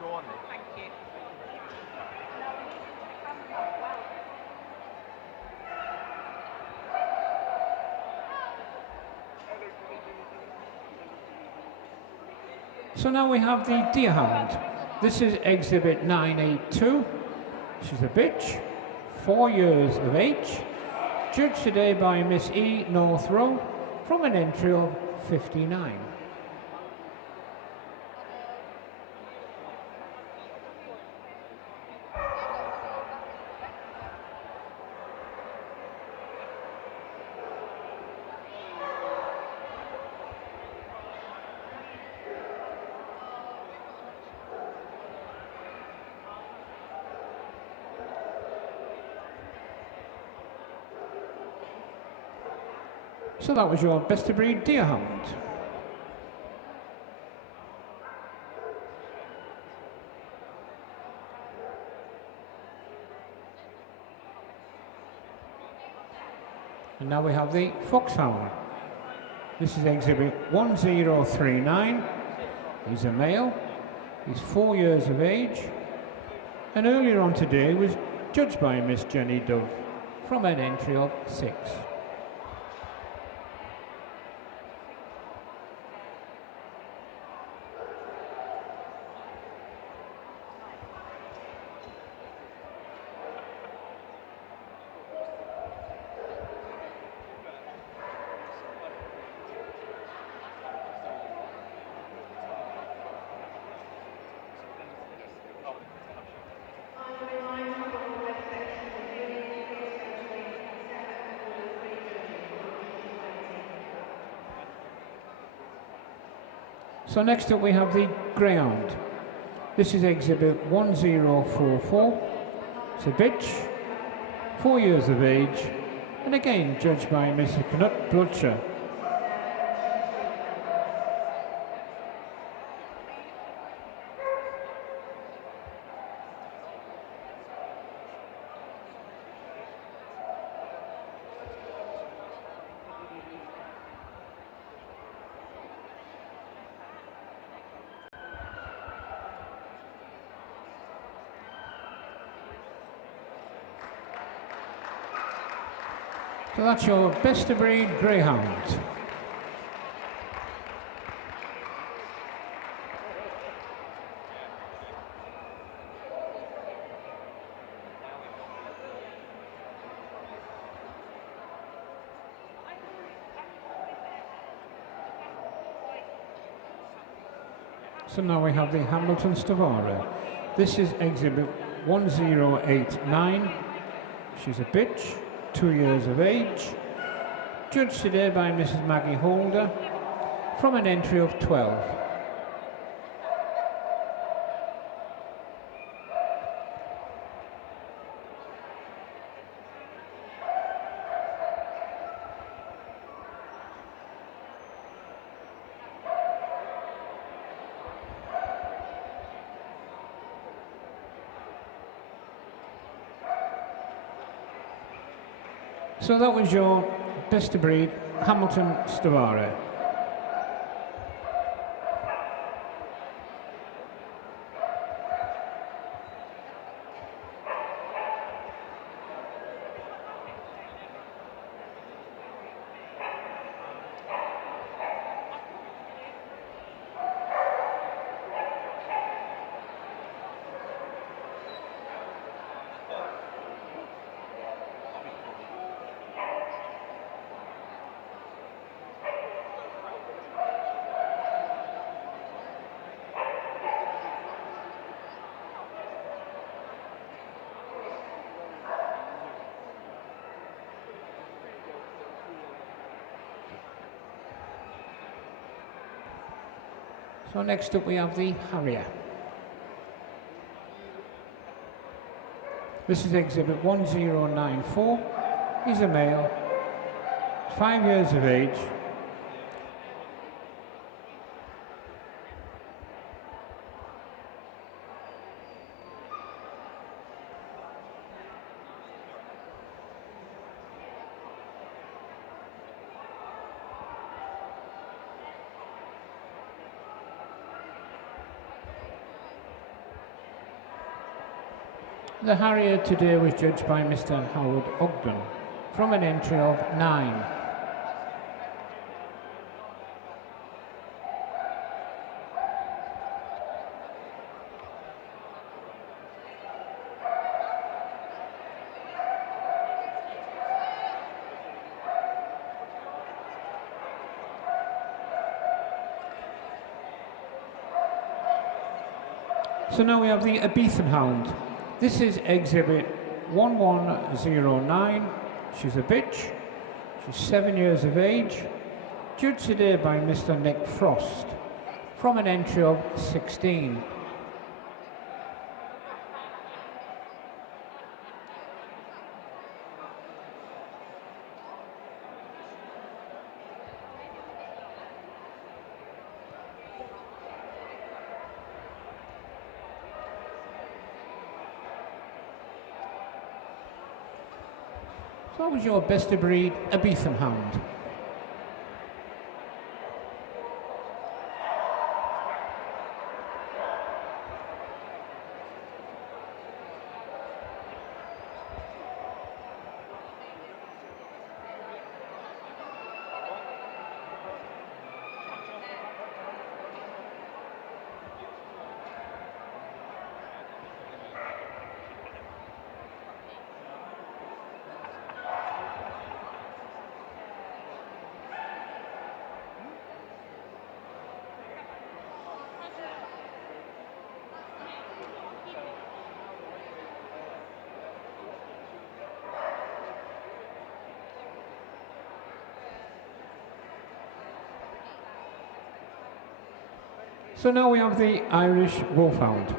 Go on then. Thank you. So now we have the Deerhound. This is exhibit 982. She's a bitch, 4 years of age, judged today by Miss E. Northrow from an entry of 59. So that was your best of breed Deerhound. And now we have the Foxhound. This is exhibit 1039. He's a male. He's 4 years of age. And earlier on today was judged by Miss Jenny Dove from an entry of 6. So next up we have the Greyhound. This is exhibit 1044. It's a bitch, 4 years of age, and again judged by Mrs. Knut Blutcher. So that's your best of breed Greyhound. So now we have the Hamilton Stavara. This is exhibit 1089. She's a bitch, 2 years of age. Judged today by Mrs. Maggie Holder from an entry of 12. So that was your best of breed Hamilton Stavare. So next up we have the Harrier. This is exhibit 1094. He's a male, 5 years of age. The Harrier today was judged by Mr. Howard Ogden from an entry of 9. So now we have the Abethan Hound. This is exhibit 1109. She's a bitch. She's 7 years of age. Judged today by Mr. Nick Frost from an entry of 16. So that was your best of breed Abethan Hound. So now we have the Irish Wolfhound.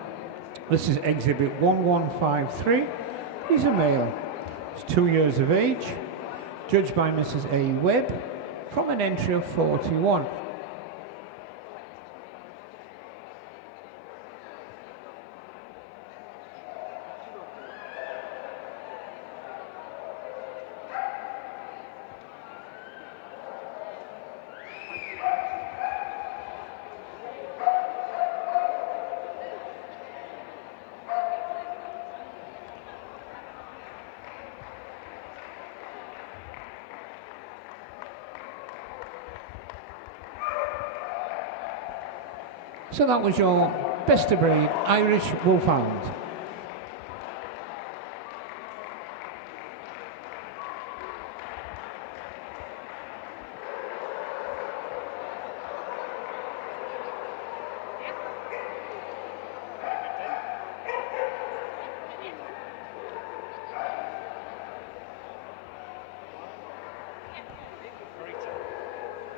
This is exhibit 1153. He's a male. He's 2 years of age. Judged by Mrs. A. Webb from an entry of 41. So that was your best of breed Irish Wolfhound.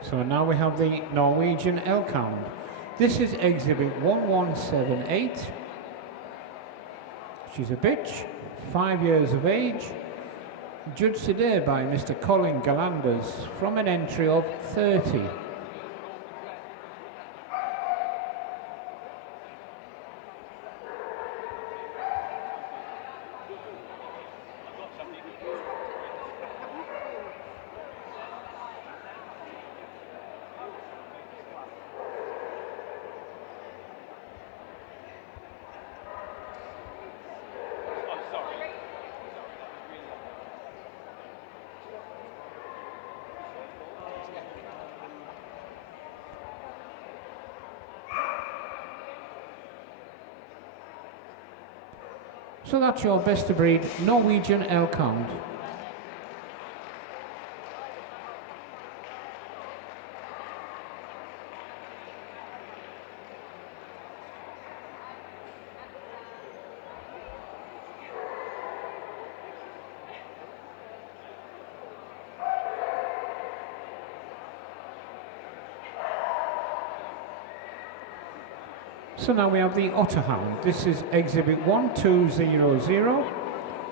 So now we have the Norwegian elk hound. This is exhibit 1178. She's a bitch, 5 years of age. Judged today by Mr. Colin Galanders from an entry of 30. So that's your best of breed Norwegian elk hound. So now we have the otter hound. This is exhibit 1200.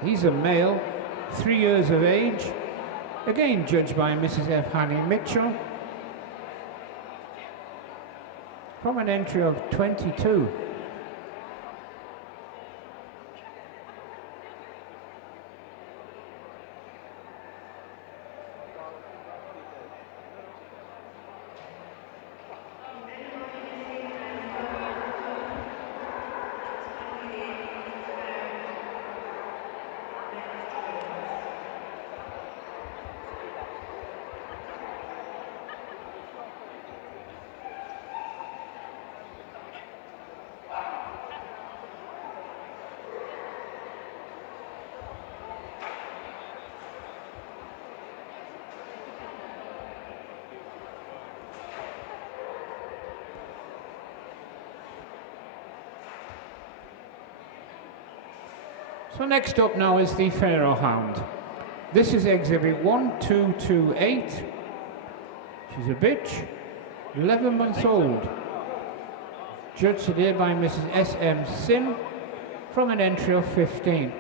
He's a male, 3 years of age. Again judged by Mrs. F. Hanny Mitchell. From an entry of 22. So next up now is the Pharaoh Hound. This is exhibit 1228. She's a bitch, 11 months old. Judged today by Mrs. S.M. Sim from an entry of 15.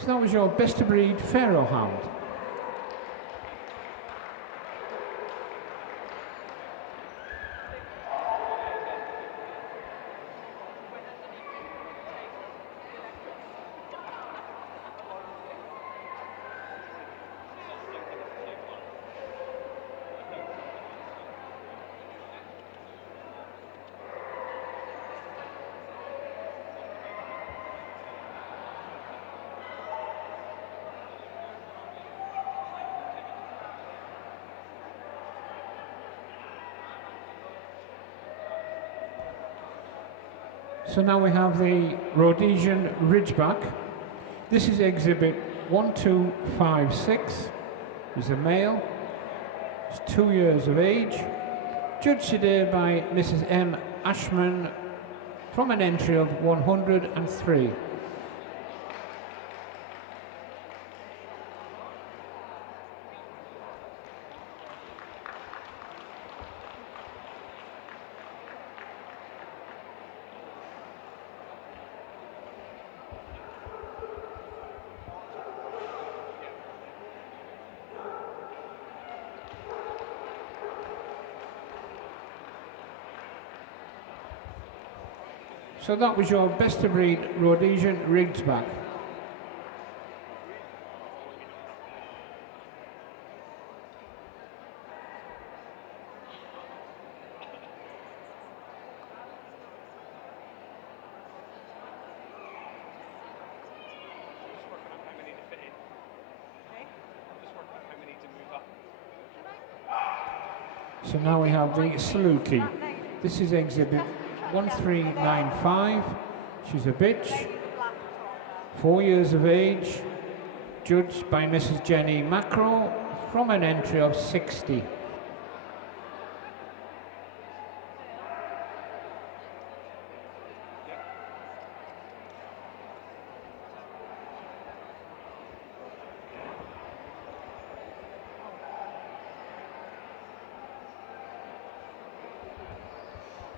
So that was your best of breed Pharaoh Hound. So now we have the Rhodesian Ridgeback. This is exhibit 1256. He's a male. He's 2 years of age. Judged today by Mrs. M. Ashman from an entry of 103. So that was your best of breed Rhodesian Ridgeback. So now we have the Saluki. This is exhibit 1395. She's a bitch, The black top. 4 years of age, judged by Mrs. Jenny Macro from an entry of 60.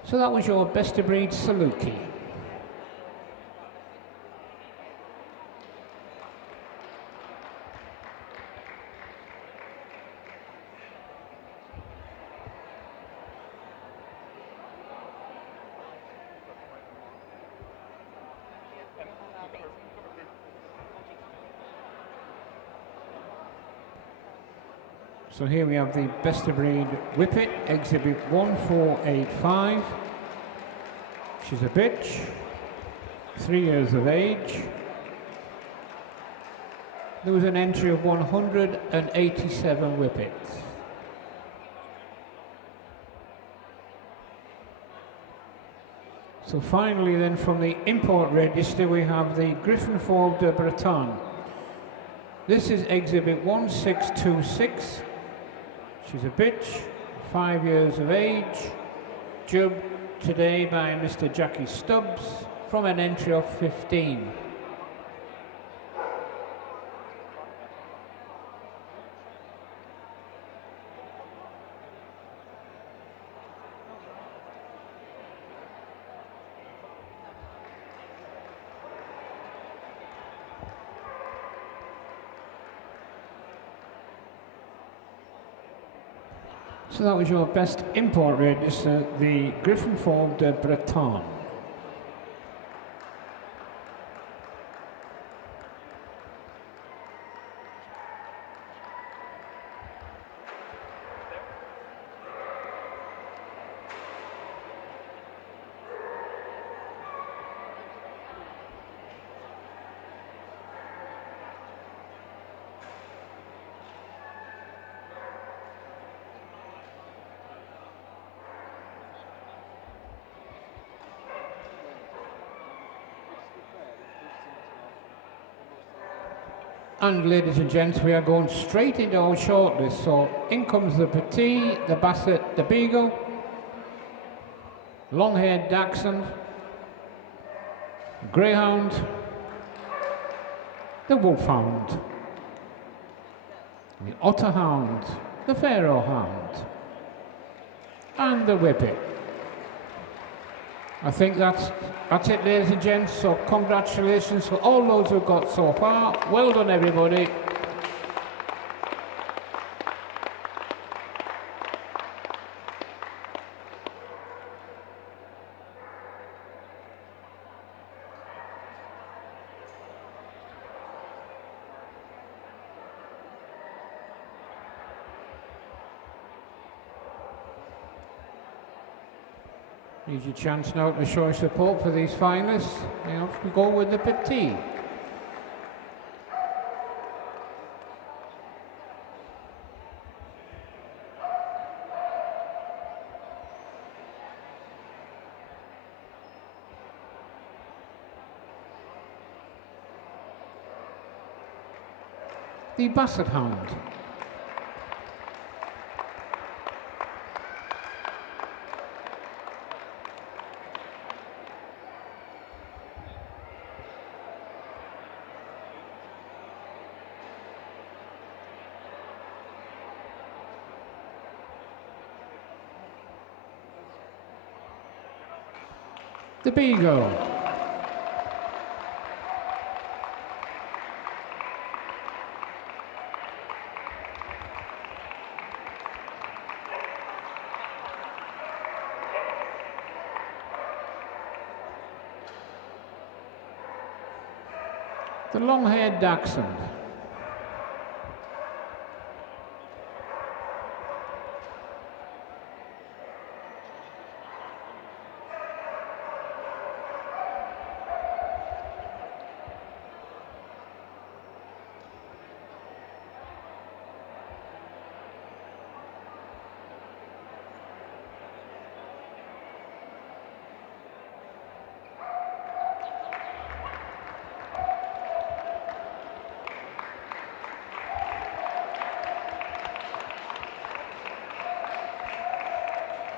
So that was your best of breed Saluki. So here we have the best of breed Whippet, exhibit 1485. She's a bitch, 3 years of age. There was an entry of 187 Whippets. So finally then from the import register we have the Griffon Fall de Breton. This is exhibit 1626. She's a bitch, 5 years of age, jubbed today by Mr. Jackie Stubbs from an entry of 15. So that was your best import register, the Griffon Fall de Breton. And ladies and gents, we are going straight into our shortlist. So in comes the Petite, the Basset, the Beagle, long-haired Dachshund, Greyhound, the Wolfhound, the Otter Hound, the Pharaoh Hound, and the Whippet. I think that's it, ladies and gents. So congratulations for all those who got so far. Well done, everybody. Here's your chance now to show support for these finalists. And off we go with the Petite. The Basset Hound. The Beagle. The long-haired Dachshund.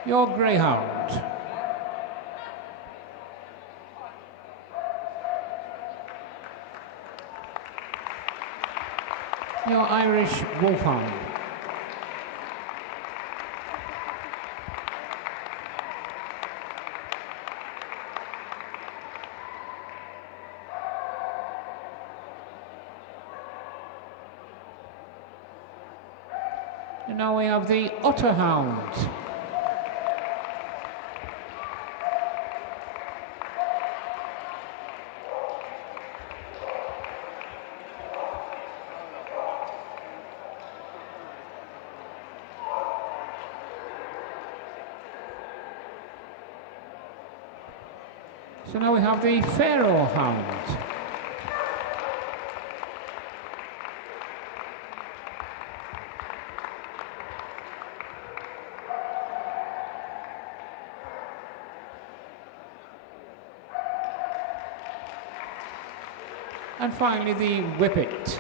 Your greyhound. Your Irish wolfhound. And now we have the otter hound. So now we have the Pharaoh hound. And finally the Whippet.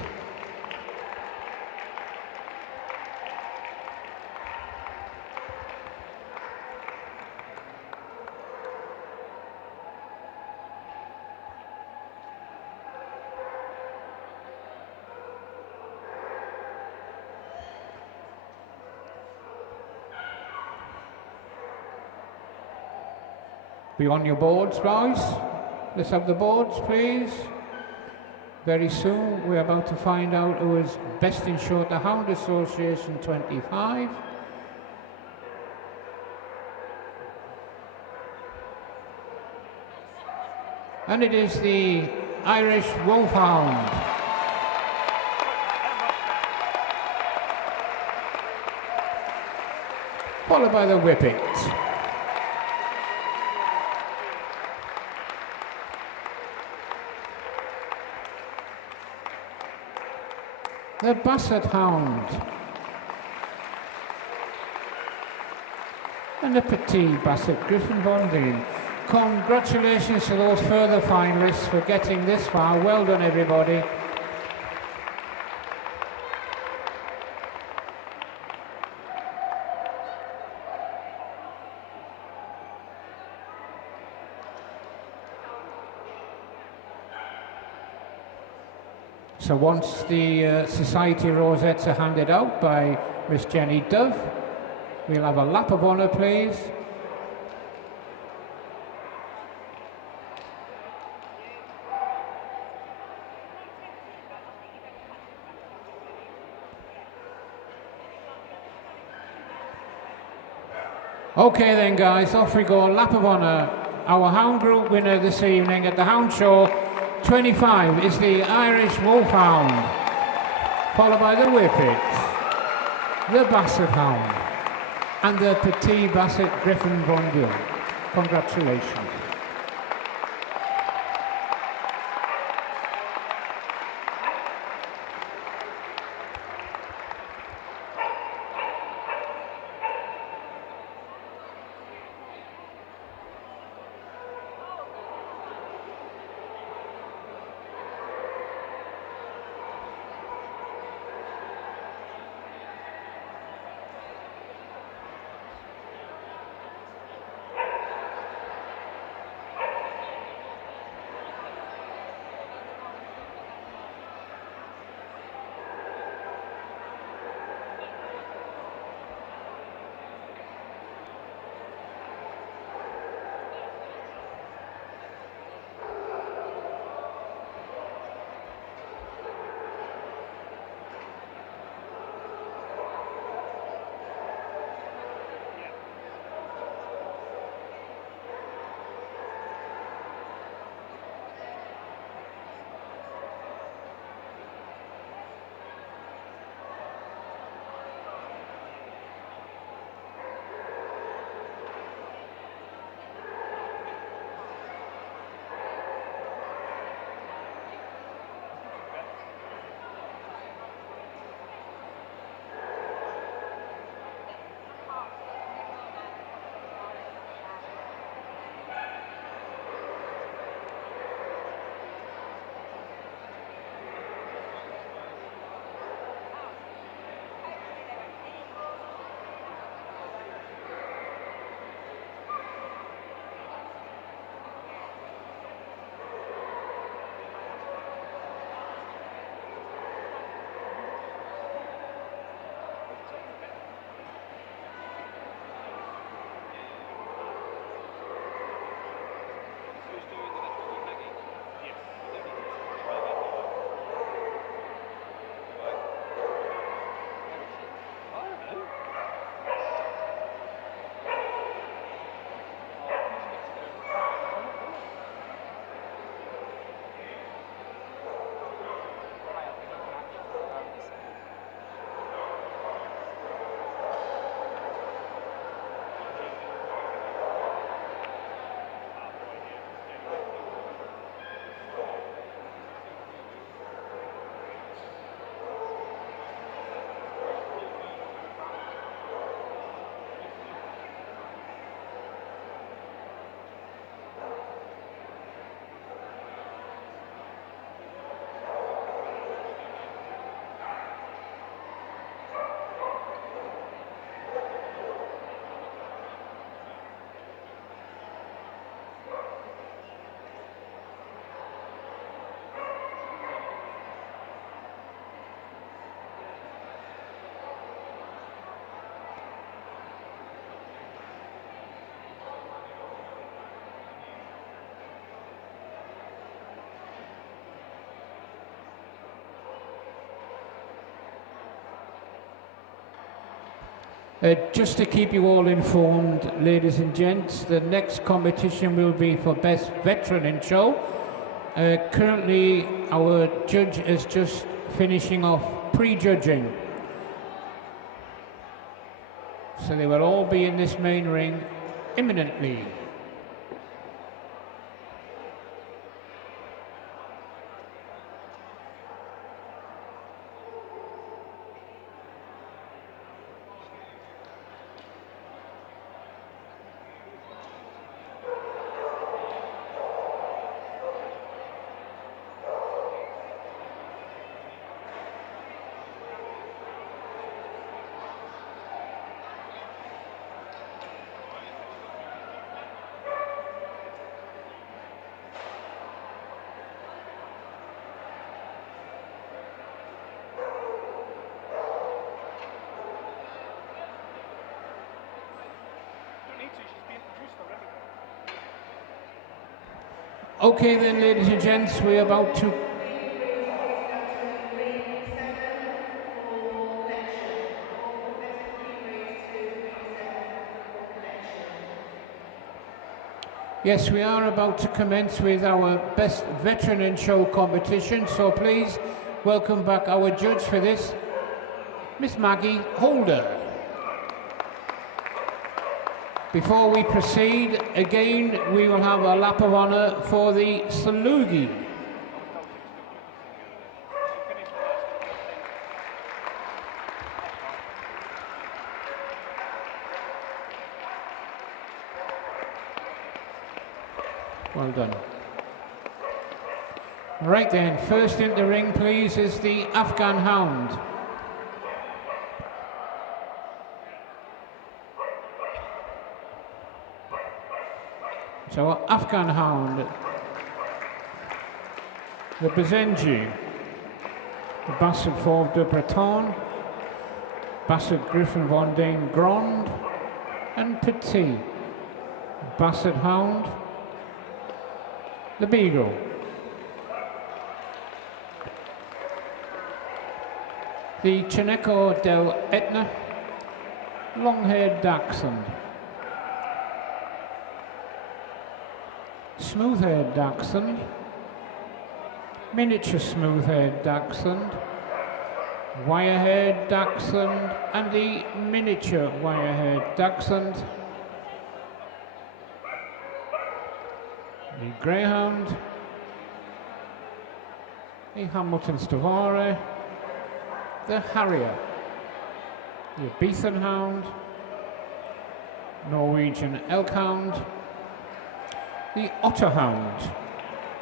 Be on your boards, guys. Let's have the boards, please. Very soon, we're about to find out who is best insured, the Hound Association 25. And it is the Irish Wolfhound. Followed by the Whippet. The Basset Hound. And the Petit Basset Griffin Bonding. Congratulations to those further finalists for getting this far. Well done, everybody. So once the Society Rosettes are handed out by Miss Jenny Dove, we'll have a lap of honour, please. Okay then guys, off we go, lap of honour. Our Hound Group winner this evening at the Hound Show 25 is the Irish Wolfhound, followed by the Whippet, the Basset Hound, and the Petit Basset Griffin Bondil. Congratulations. Just to keep you all informed, ladies and gents, the next competition will be for Best Veteran in Show. Currently, our judge is just finishing off pre-judging. So they will all be in this main ring imminently. Okay then, ladies and gents, we're about to... Yes, we are about to commence with our Best Veteran in Show competition, so please welcome back our judge for this, Miss Maggie Holder. Before we proceed, again, we will have a lap of honour for the Salugi. Well done. Right then, first into the ring, please, is the Afghan Hound. So Afghan Hound, the Bazenji, the Basset Fauve de Breton, Basset Griffon Vendée Grand, and Petit, Basset Hound, the Beagle. The Chineco del Etna, long-haired Dachshund. Smooth-haired Dachshund, miniature smooth-haired Dachshund, wire-haired Dachshund, and the miniature wire-haired Dachshund. The Greyhound, the Hamilton Stavare, the Harrier, the Beathen Hound, Norwegian Elk Hound, the Otter Hound,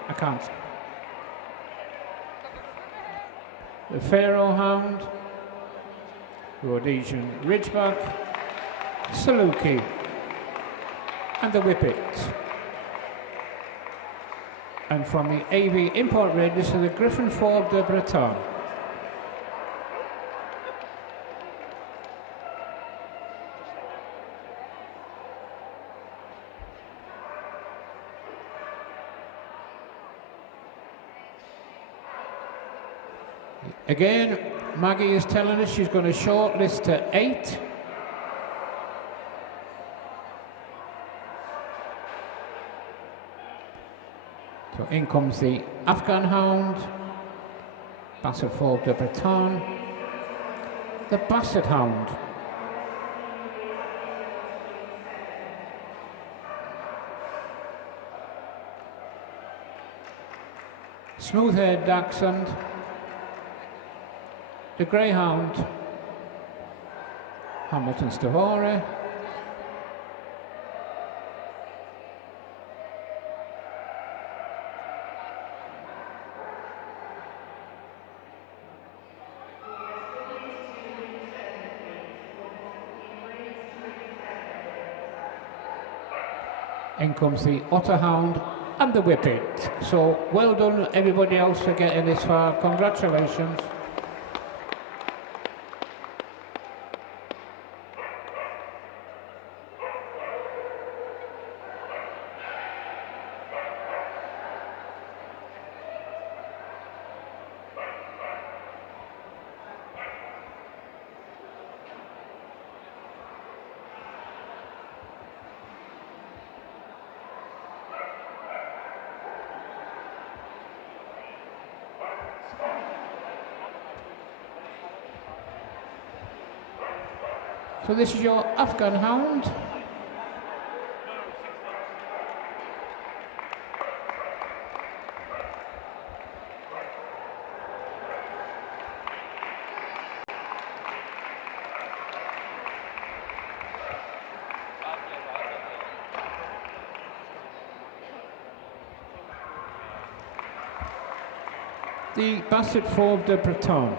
I can't. The Pharaoh Hound, Rhodesian Ridgeback, Saluki, and the Whippet. And from the AV import register, the Griffon Fauve de Breton. Again, Maggie is telling us she's going to shortlist to 8. So in comes the Afghan Hound, Basset Fauve de Breton, the Basset Hound, smooth-haired Dachshund, the Greyhound, Hamilton Stavare, in comes the Otter Hound and the Whippet. So well done everybody else for getting this far. Congratulations. So this is your Afghan Hound. The Basset Fauve de Breton.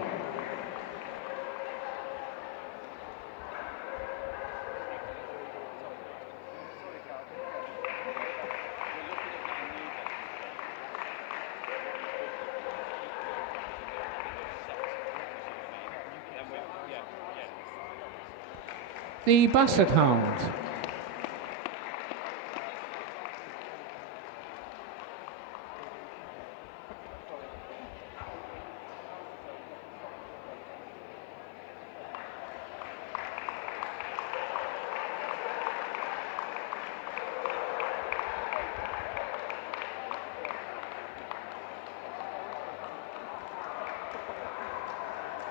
The Basset Hound.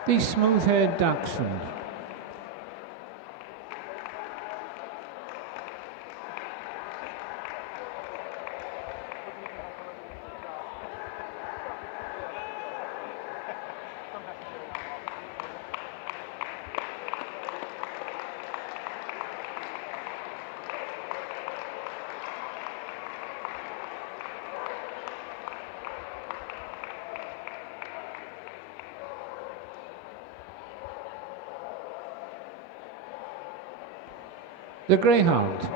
The Smooth-haired Dachshund. The Greyhound.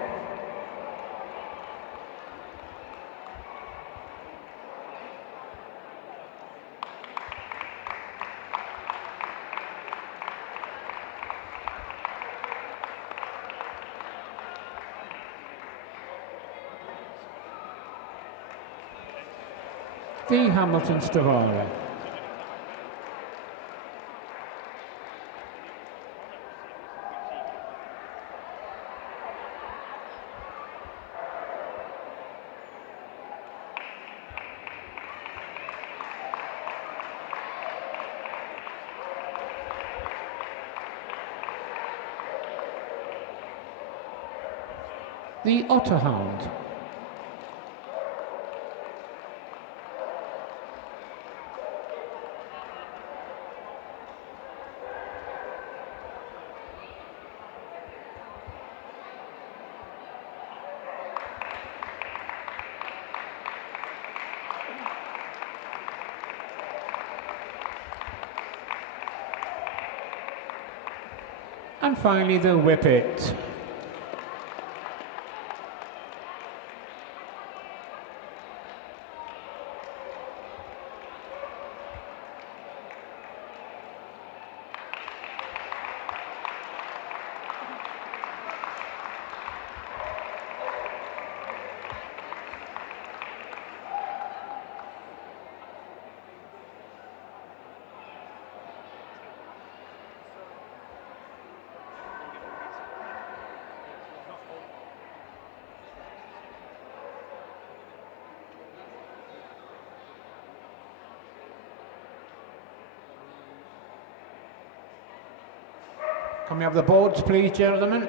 The Hamilton Stavara. The Otter Hound. And finally the Whippet. Can we have the boards, please, gentlemen?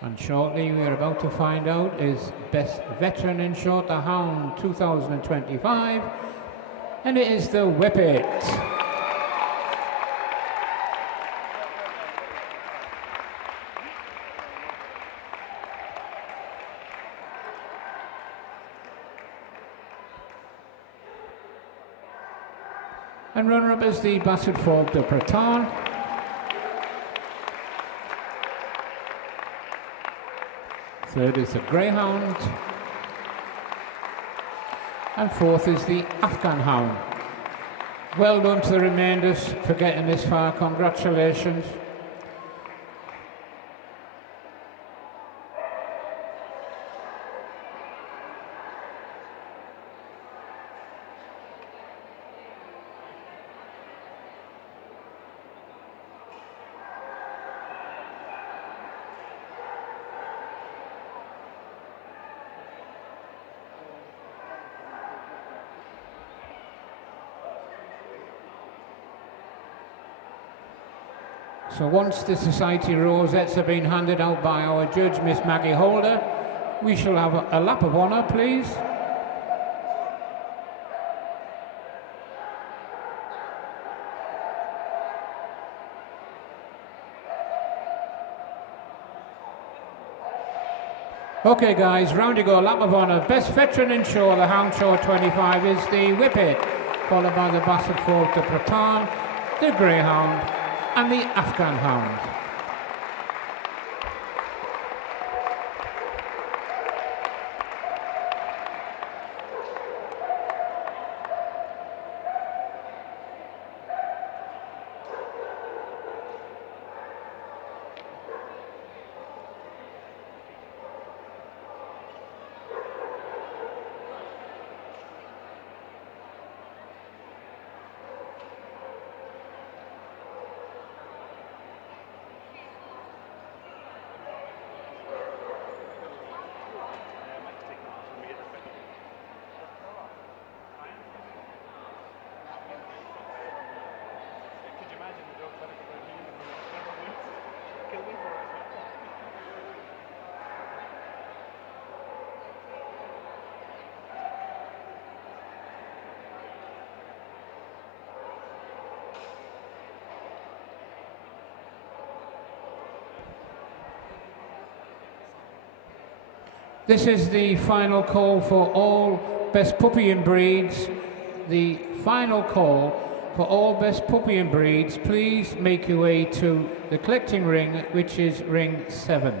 And shortly we are about to find out is Best Veteran in Short, the Hound 2025, and it is the Whippet. And runner-up is the Basset Fauve de Breton. Third is the Greyhound. And fourth is the Afghan Hound. Well done to the remainders for getting this far. Congratulations. So once the society rosettes have been handed out by our judge, Miss Maggie Holder, we shall have a lap of honour, please. Okay guys, round you go, lap of honour. Best veteran in show, the Houndshow 25 is the Whippet, followed by the Basset Folk, the Breton, the Greyhound and the Afghan Hound. This is the final call for all best puppy and breeds. The final call for all best puppy and breeds. Please make your way to the collecting ring, which is ring 7,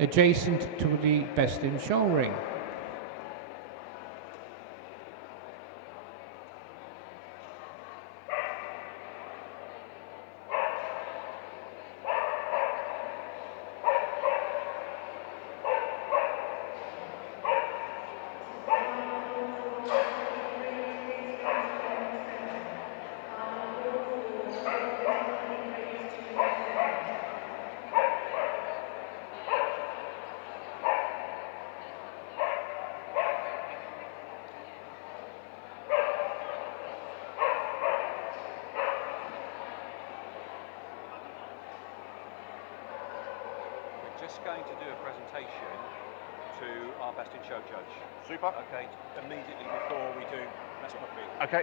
adjacent to the best in show ring. Just going to do a presentation to our best in show judge. Super. Okay, immediately before we do best puppy. Okay.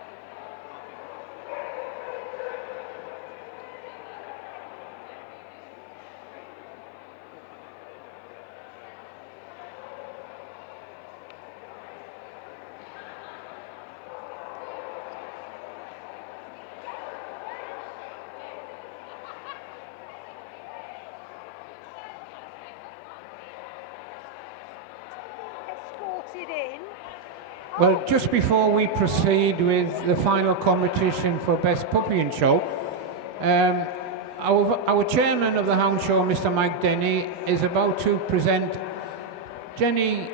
Escorted in. Well, just before we proceed with the final competition for Best Puppy and Show, our chairman of the Hound Show, Mr. Mike Denny, is about to present Jenny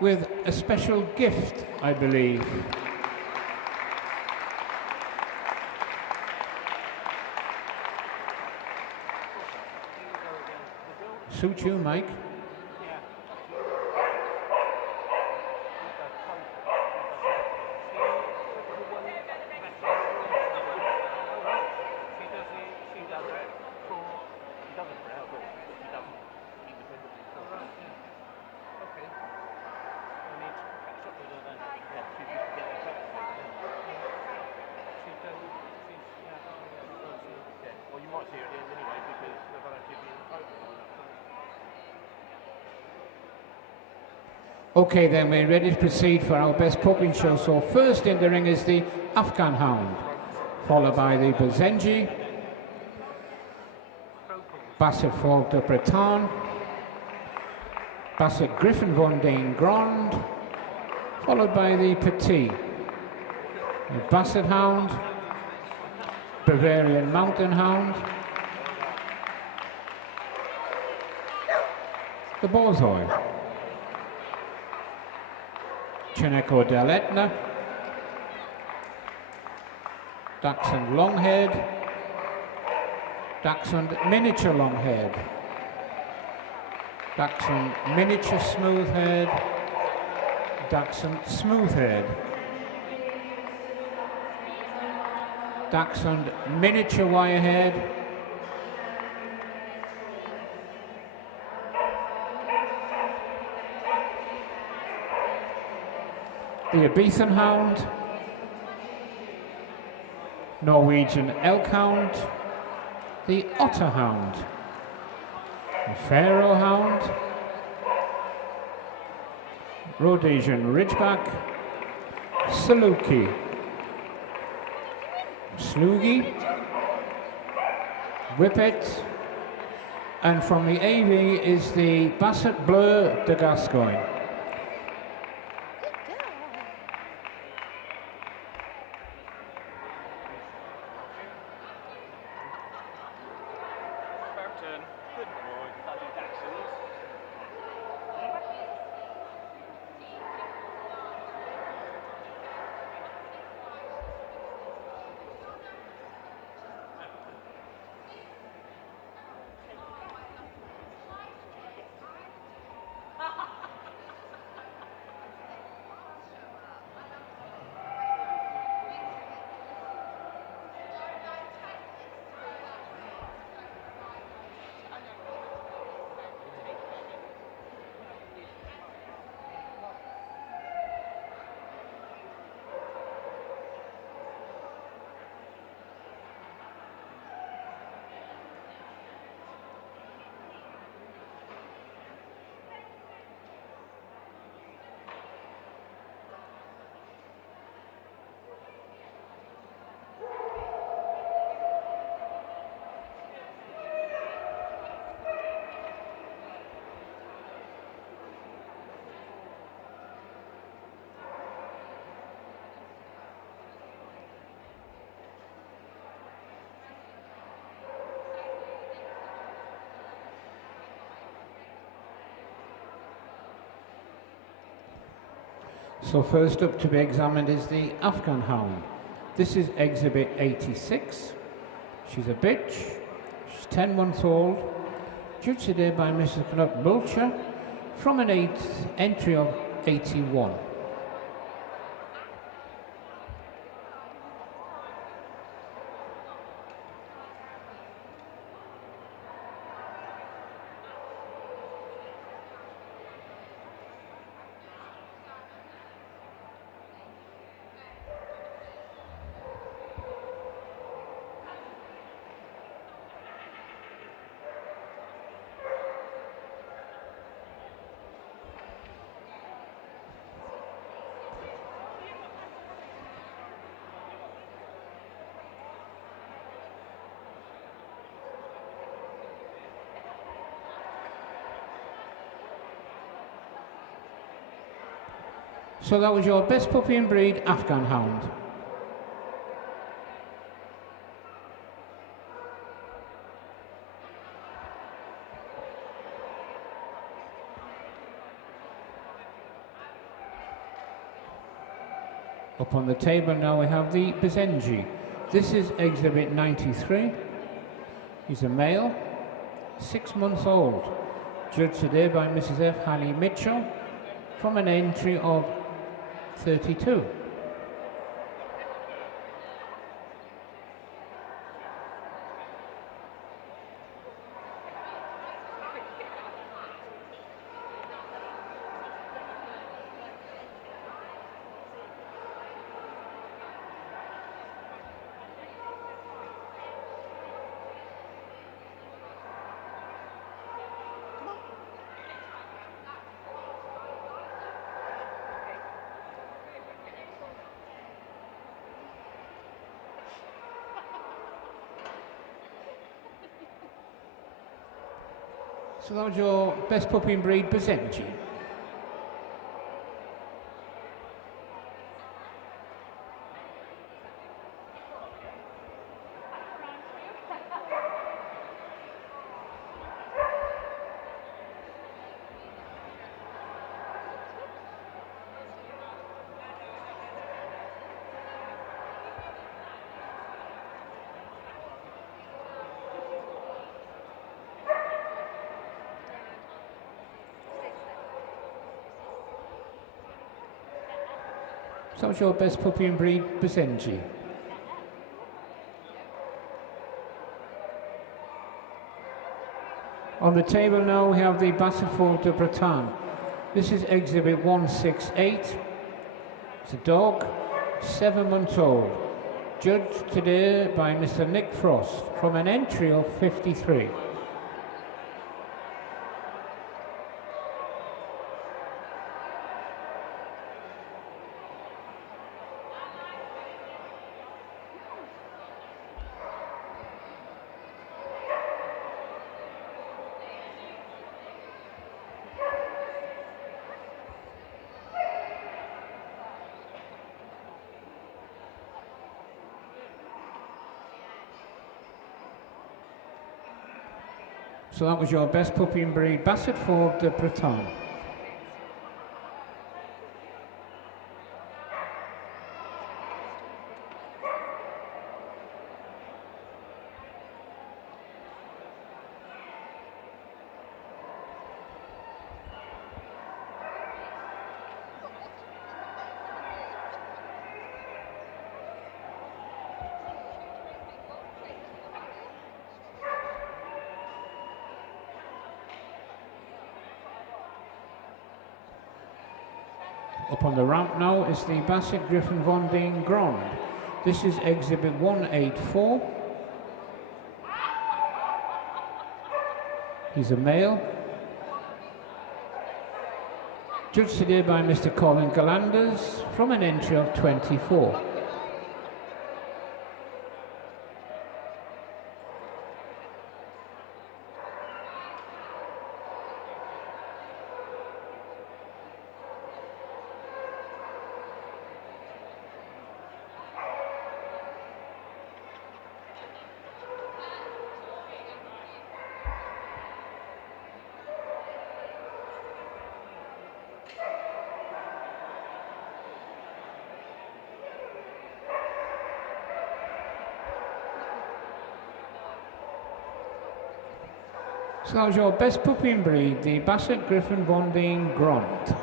with a special gift, I believe. Suit you, Mike. Okay, then we're ready to proceed for our best puppy show. So first in the ring is the Afghan Hound, followed by the Bazenji, Basset Folk de Breton, Basset Griffon Vondane Grand, followed by the Petit, the Basset Hound, Bavarian Mountain Hound, the Borzoi, Chineco del Etna, Dachshund Longhead, Dachshund Miniature Longhead, Dachshund Miniature Smoothhead, Dachshund Smoothhead, Dachshund Miniature Wirehead, the Abethan Hound, Norwegian Elk Hound, the Otter Hound, the Pharaoh Hound, Rhodesian Ridgeback, Saluki, Sloogie, Whippet, and from the AV is the Basset Bleu de Gascogne. Bampton. Good boy. Bloody Daxons. So first up to be examined is the Afghan Hound. This is exhibit 86. She's a bitch. She's 10 months old. Judged today by Mrs. Knut Bulcher from an entry of 81. So that was your best puppy and breed Afghan Hound. Up on the table now we have the Bezenji. This is exhibit 93. He's a male, 6 months old. Judged today by Mrs. F. Hallie Mitchell from an entry of 32. So that was your best puppy and breed, Bezenji. So that was your best puppy and breed, Bezenji. On the table now we have the Basset de Bretagne. This is exhibit 168. It's a dog, 7 months old. Judged today by Mr. Nick Frost from an entry of 53. So that was your best puppy and breed, Bassetford de Breton. Up on the ramp now is the Basset Griffon Vendée Grand. This is exhibit 184. He's a male. Judged today by Mr. Colin Galanders from an entry of 24. So that was your best puppy and breed, the Basset Griffon Vendée Grand.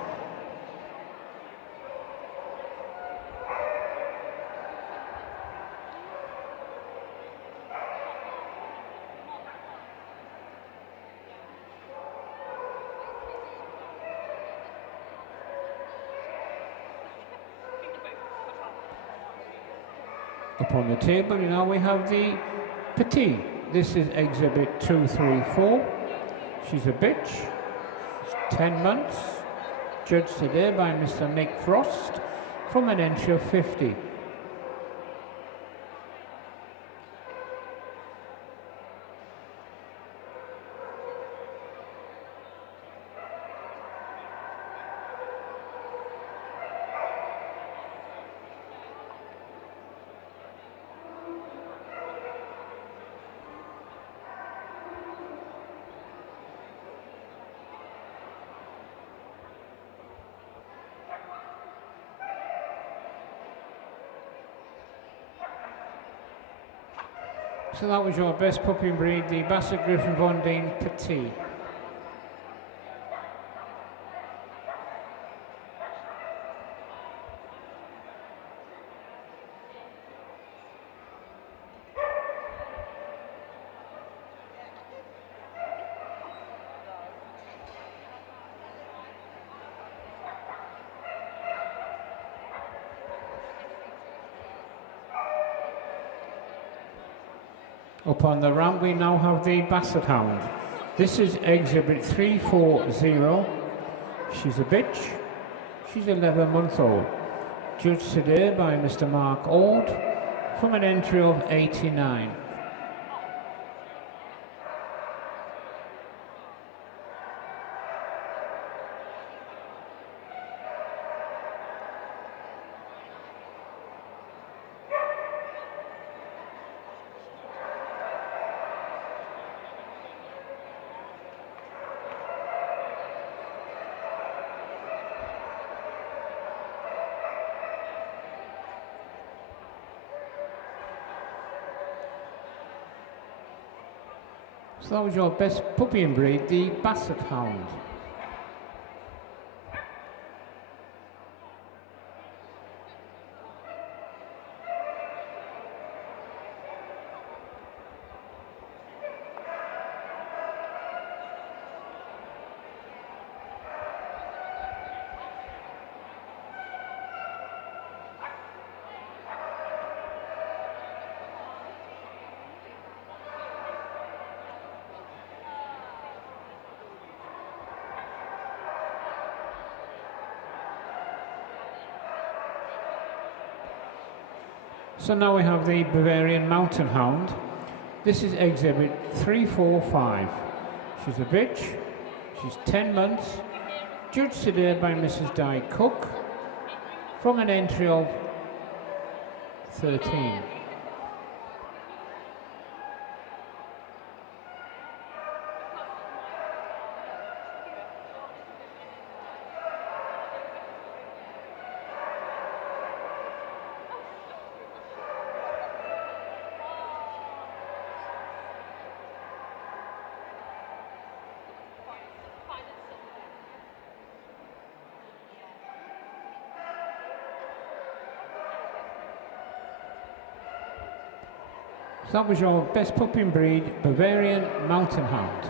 Up on the table, now we have the Petit. This is exhibit 234. She's a bitch. She's 10 months. Judged today by Mr. Nick Frost from an entry of 50. So that was your best puppy and breed, the Basset Griffon Vendée Petit. Up on the ramp we now have the Basset Hound. This is exhibit 340. She's a bitch. She's 11 months old. Judged today by Mr. Mark Ord from an entry of 89. So that was your best puppy and breed, the Basset Hound. So now we have the Bavarian Mountain Hound. This is exhibit 345. She's a bitch. She's 10 months. Judged today by Mrs. Di Cook from an entry of 13. So that was your best puppy breed Bavarian Mountain Hound.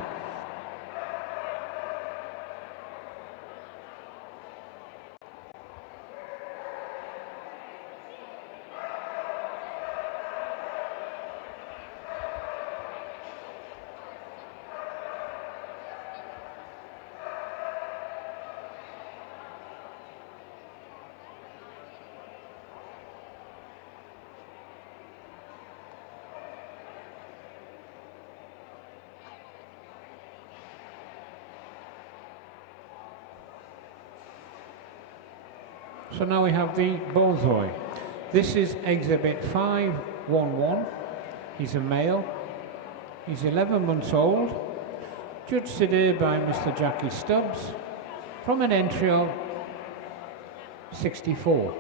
So now we have the Bullseye. This is exhibit 511. He's a male. He's 11 months old. Judged today by Mr. Jackie Stubbs from an entry of 64.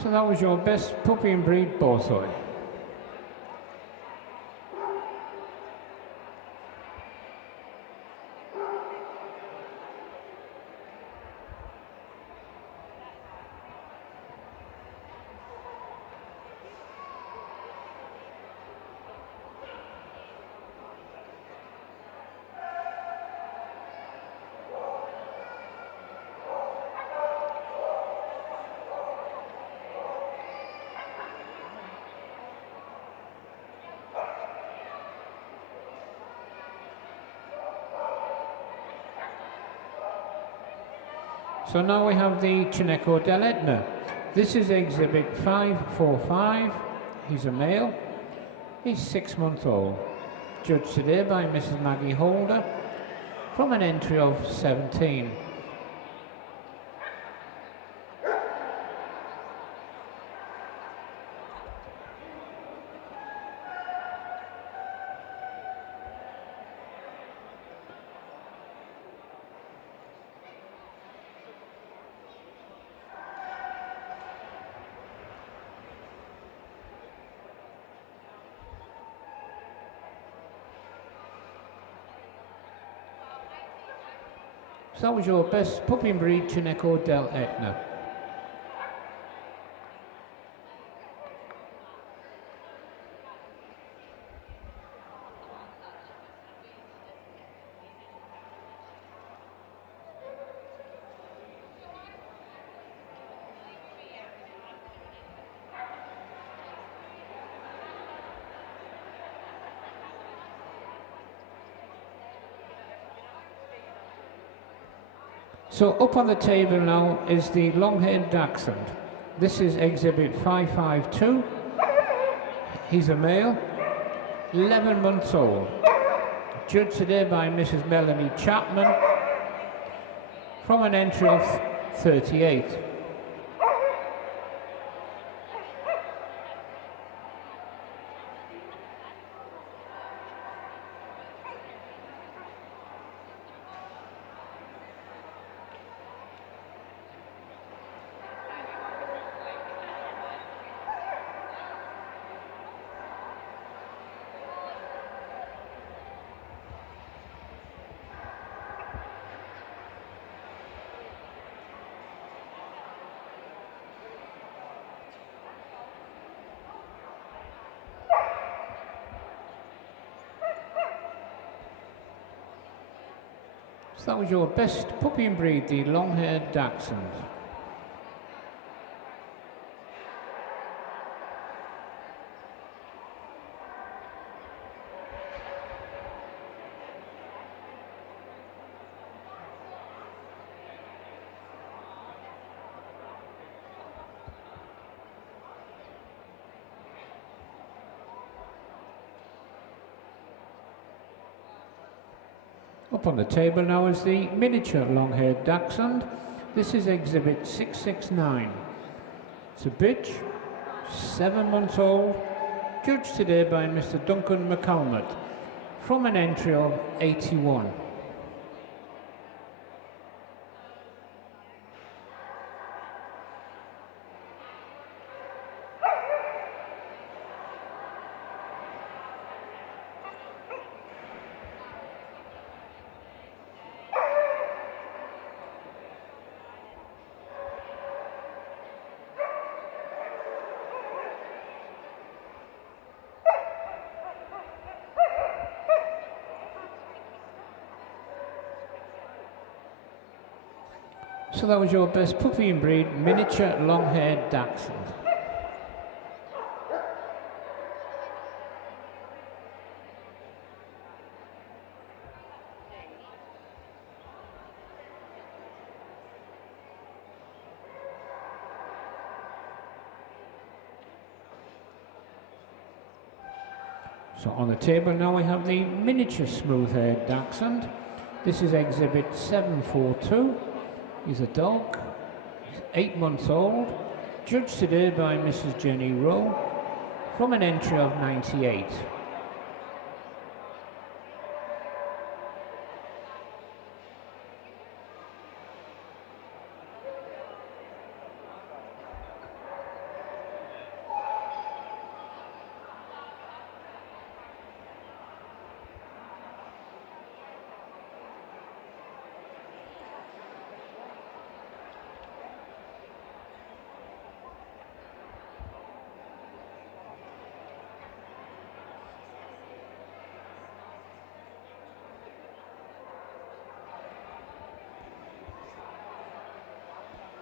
So that was your best puppy and breed Bullseye. So now we have the Chineco dell'Etna. This is exhibit 545. He's a male. He's 6 months old. Judged today by Mrs. Maggie Holder from an entry of 17. So that was your best puppy and breed Chineco dell'Etna. So up on the table now is the long-haired dachshund. This is exhibit 552. He's a male, 11 months old. Judged today by Mrs. Melanie Chapman from an entry of 38. So that was your best puppy and breed, the long-haired Dachshund. Up on the table now is the miniature long-haired Dachshund. This is exhibit 669. It's a bitch, 7 months old, judged today by Mr. Duncan McCalmont, from an entry of 81. So that was your best puppy and breed, miniature long-haired Dachshund. So on the table now we have the miniature smooth-haired Dachshund. This is exhibit 742. He's a dog, he's 8 months old, judged today by Mrs. Jenny Rowe, from an entry of 98.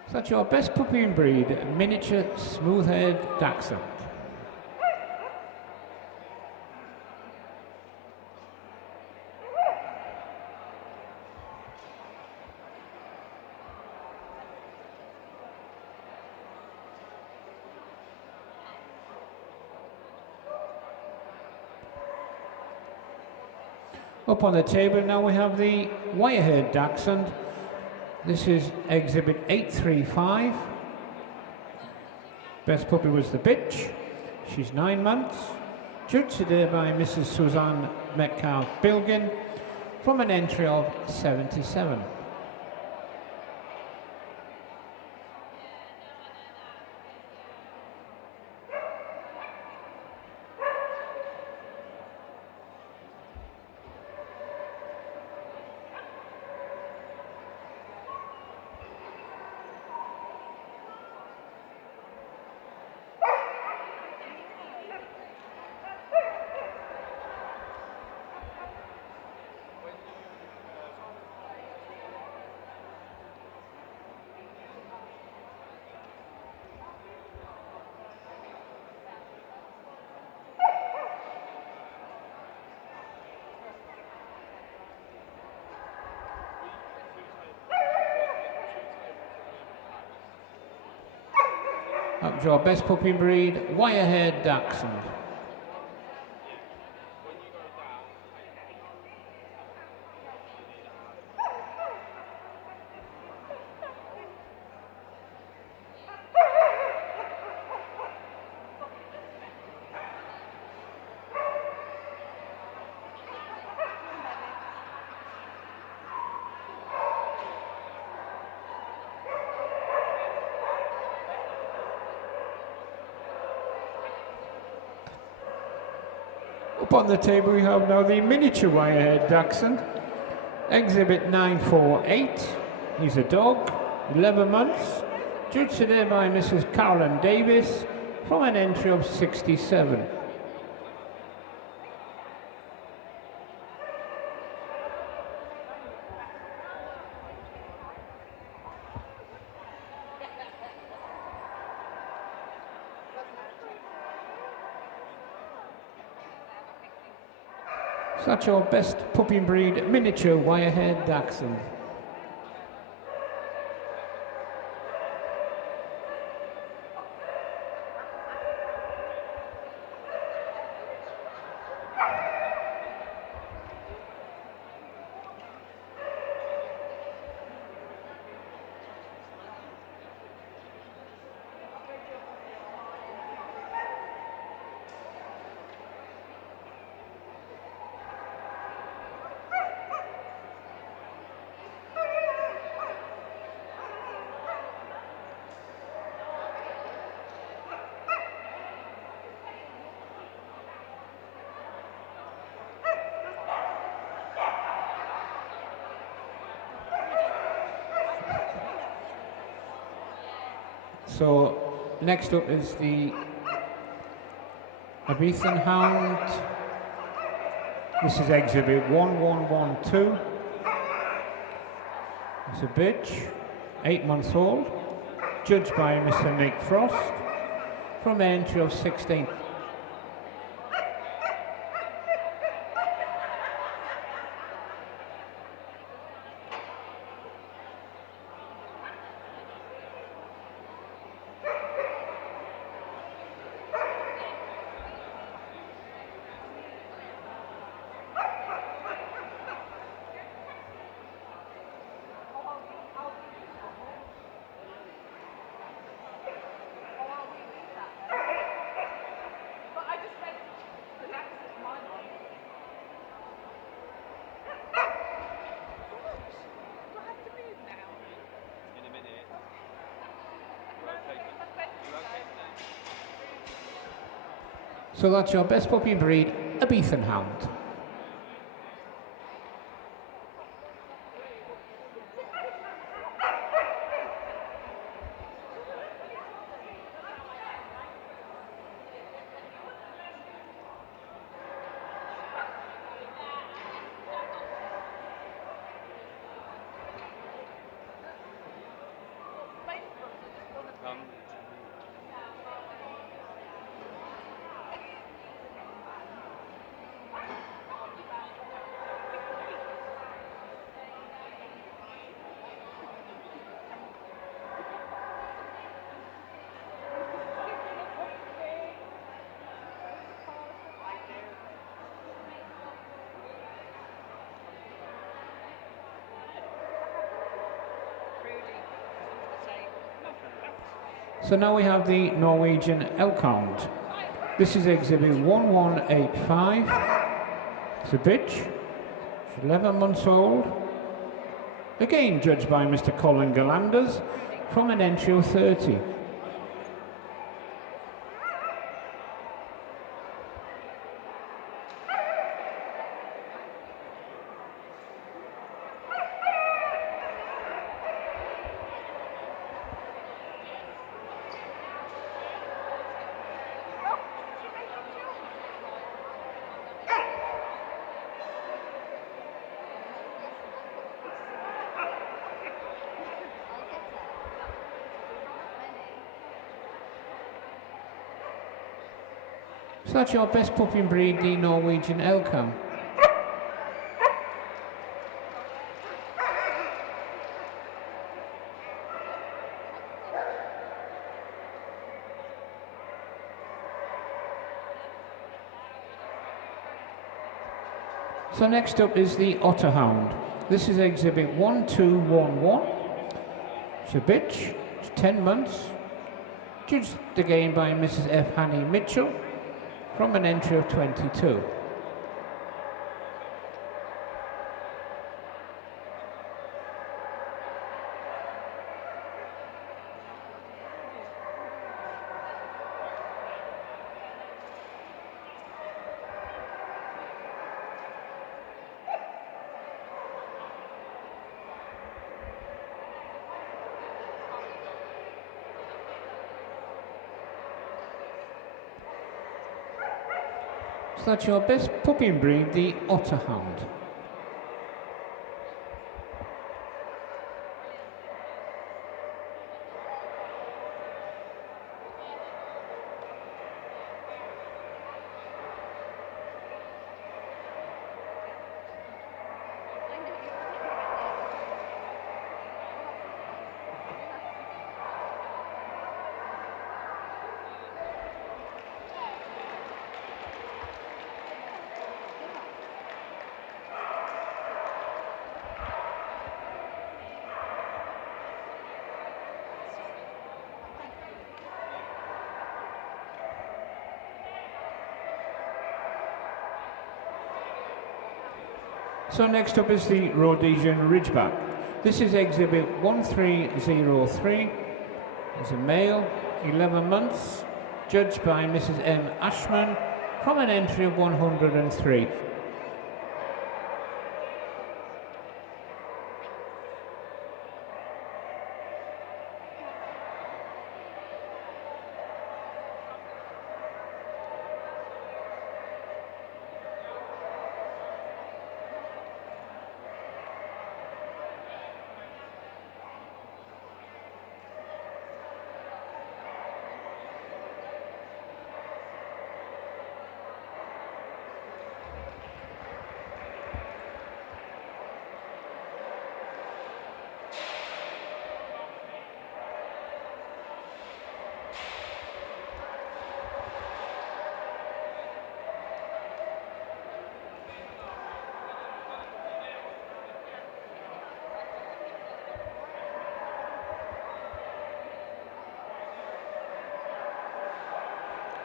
So that's your best puppy and breed, miniature smooth-haired Dachshund. Up on the table now we have the wire-haired Dachshund. This is exhibit 835. Best puppy was the bitch. She's 9 months. Judged today by Mrs. Suzanne Metcalf-Bilgin, from an entry of 77. That was your best puppy breed, wire-haired Dachshund. Up on the table we have now the miniature wire-haired Dachshund, exhibit 948. He's a dog, 11 months, judged today by Mrs. Carolyn Davis, from an entry of 67. So that's your best puppy breed miniature wire-haired dachshund. So next up is the Abethan Hound. This is exhibit 1112. It's a bitch, 8 months old, judged by Mr. Nick Frost, from an entry of 16. So that's your best puppy breed, Abethan Hound. So now we have the Norwegian elk hound. This is exhibit 1185. It's a bitch. It's 11 months old. Again judged by Mr. Colin Galanders from an entry of 30. So that's your best puppy breed, the Norwegian elk hound. So next up is the Otter Hound. This is exhibit 1211. It's a bitch, it's 10 months. Judged again by Mrs. F. Hanny Mitchell from an entry of 22. So that's your best puppy breed, the Otter Hound. So next up is the Rhodesian Ridgeback. This is exhibit 1303. It's a male, 11 months, judged by Mrs. M. Ashman from an entry of 103.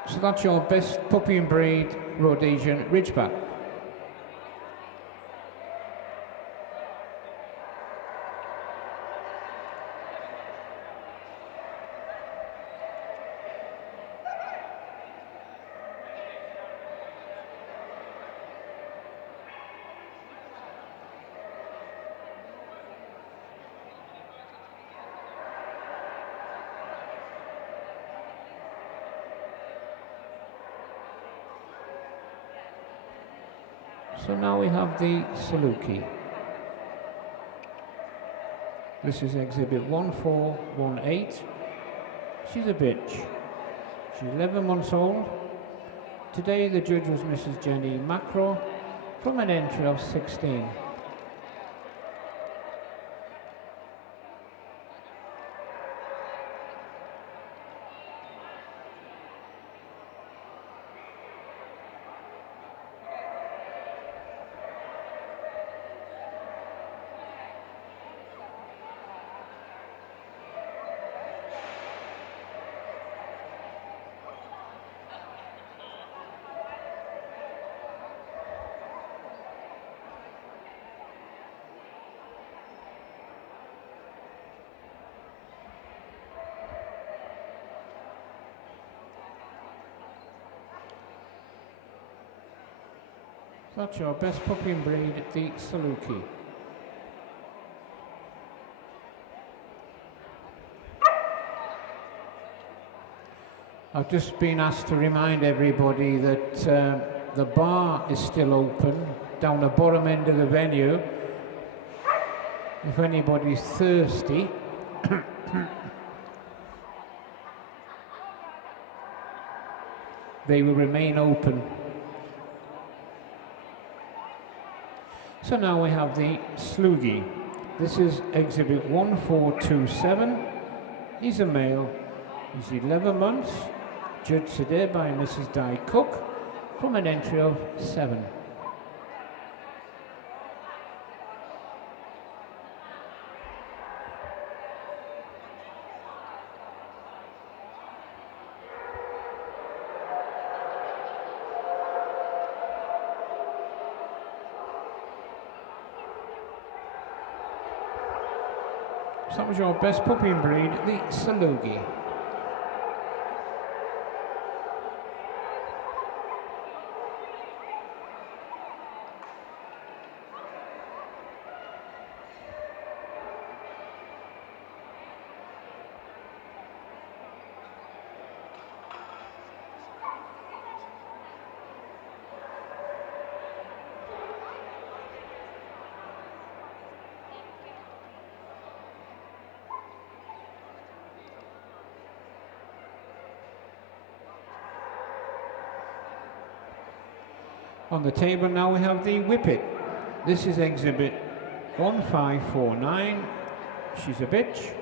So that's your best puppy and breed Rhodesian Ridgeback. So now we have the Saluki. This is exhibit 1418. She's a bitch. She's 11 months old. Today the judge was Mrs. Jenny Macro from an entry of 16. That's your best puppy and breed, the Saluki. I've just been asked to remind everybody that the bar is still open down the bottom end of the venue. If anybody's thirsty, they will remain open. So now we have the Slugie. This is exhibit 1427. He's a male. He's 11 months. Judged today by Mrs. Di Cook from an entry of 7. So that was your best puppy and breed, the Salugi. On the table now we have the Whippet. This is exhibit 1549. She's a bitch,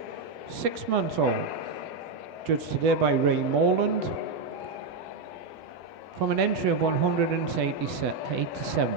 6 months old. Judged today by Ray Morland from an entry of 187.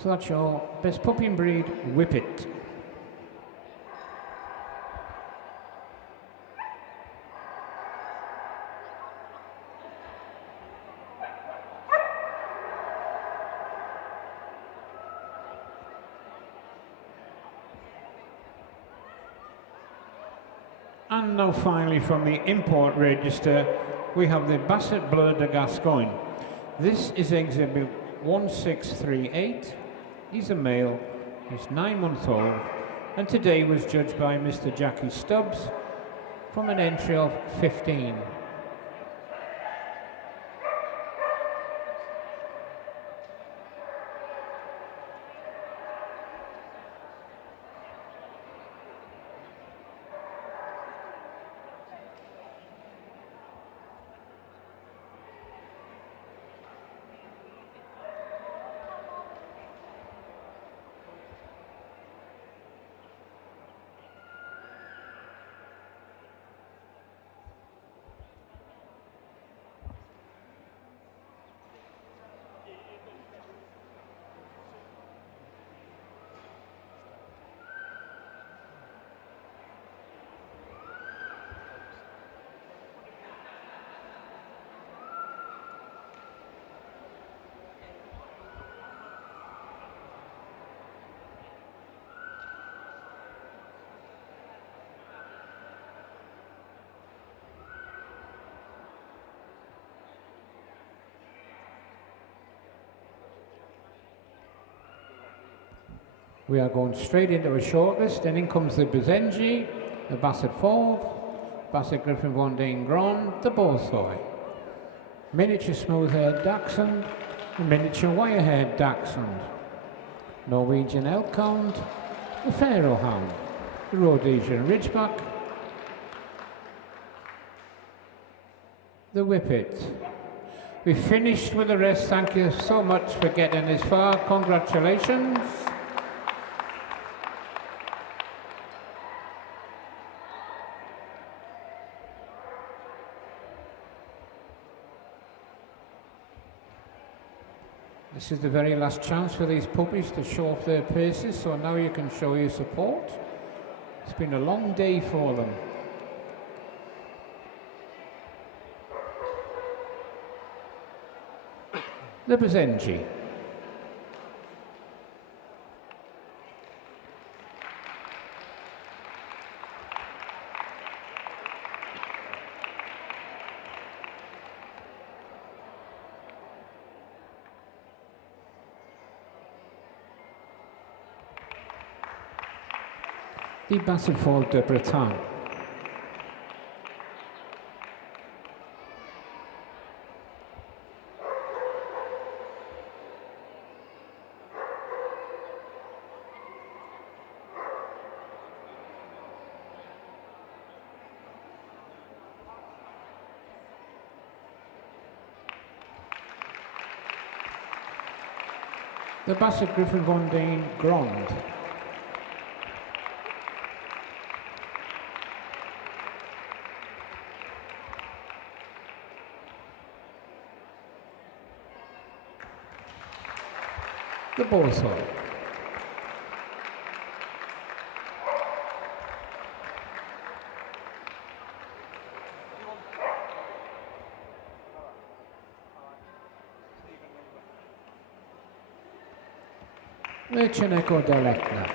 So that's your best puppy and breed, Whippet. And now finally from the import register, we have the Basset Bleu de Gascogne. This is exhibit 1638. He's a male, he's 9 months old, and today was judged by Mr. Jackie Stubbs from an entry of 15. We are going straight into a shortlist, and in comes the Bezenji, the Basset Fauve, Basset Griffon Vendée Grand, the Boursoy, miniature smooth-haired Dachshund, the miniature wire-haired Dachshund, Norwegian Elkhound, the Pharaoh Hound, the Rhodesian Ridgeback, the Whippet. We finished with the rest. Thank you so much for getting this far. Congratulations. This is the very last chance for these puppies to show off their paces, so now you can show your support. It's been a long day for them. The Bezenji. The Basset Fauve de Bretagne. The Basset Griffon Vendée Grand. The Boursoy. The Cineco dell'Etna.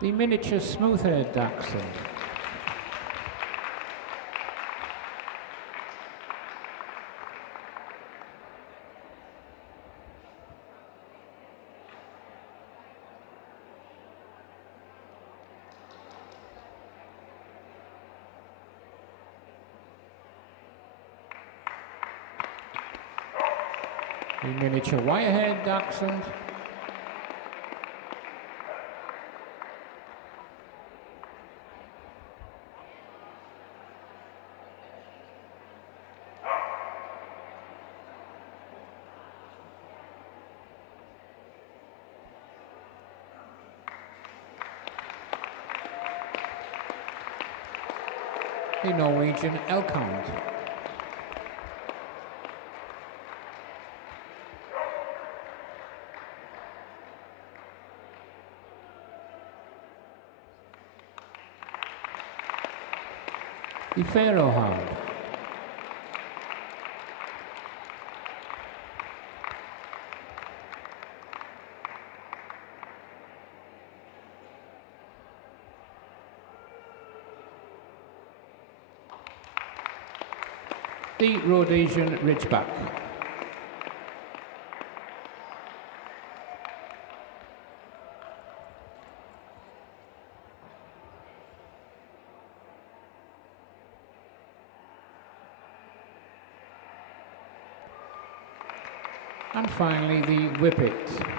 The miniature smooth-haired Dachshund. The miniature wire-haired Dachshund. the Norwegian elk hound. The Pharaoh hound. The Rhodesian Ridgeback. And finally, the Whippet.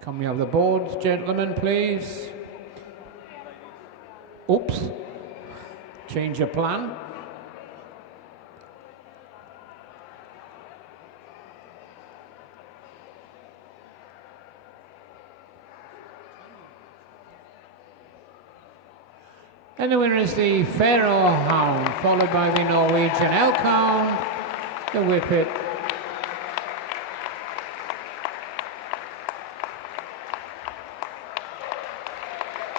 Can we have the boards, gentlemen, please? Oops. Change of plan. And the winner is the Pharaoh Hound, followed by the Norwegian Elk Hound, the Whippet,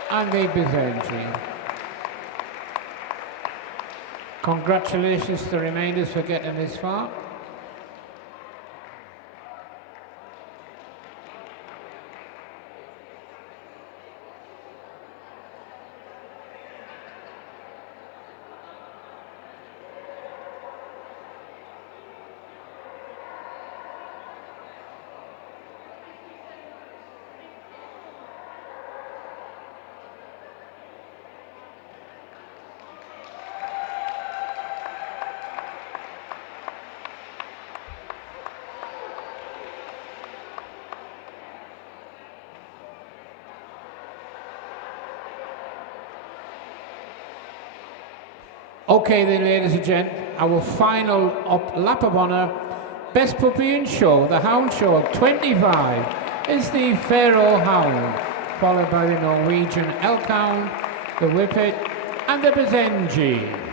and the Byzantium. Congratulations to the remainders for getting this far. Okay then, ladies and gents, our final lap of honour, best puppy in show, the Houndshow 25, is the Pharaoh Hound, followed by the Norwegian Elk Hound, the Whippet, and the Byzantium.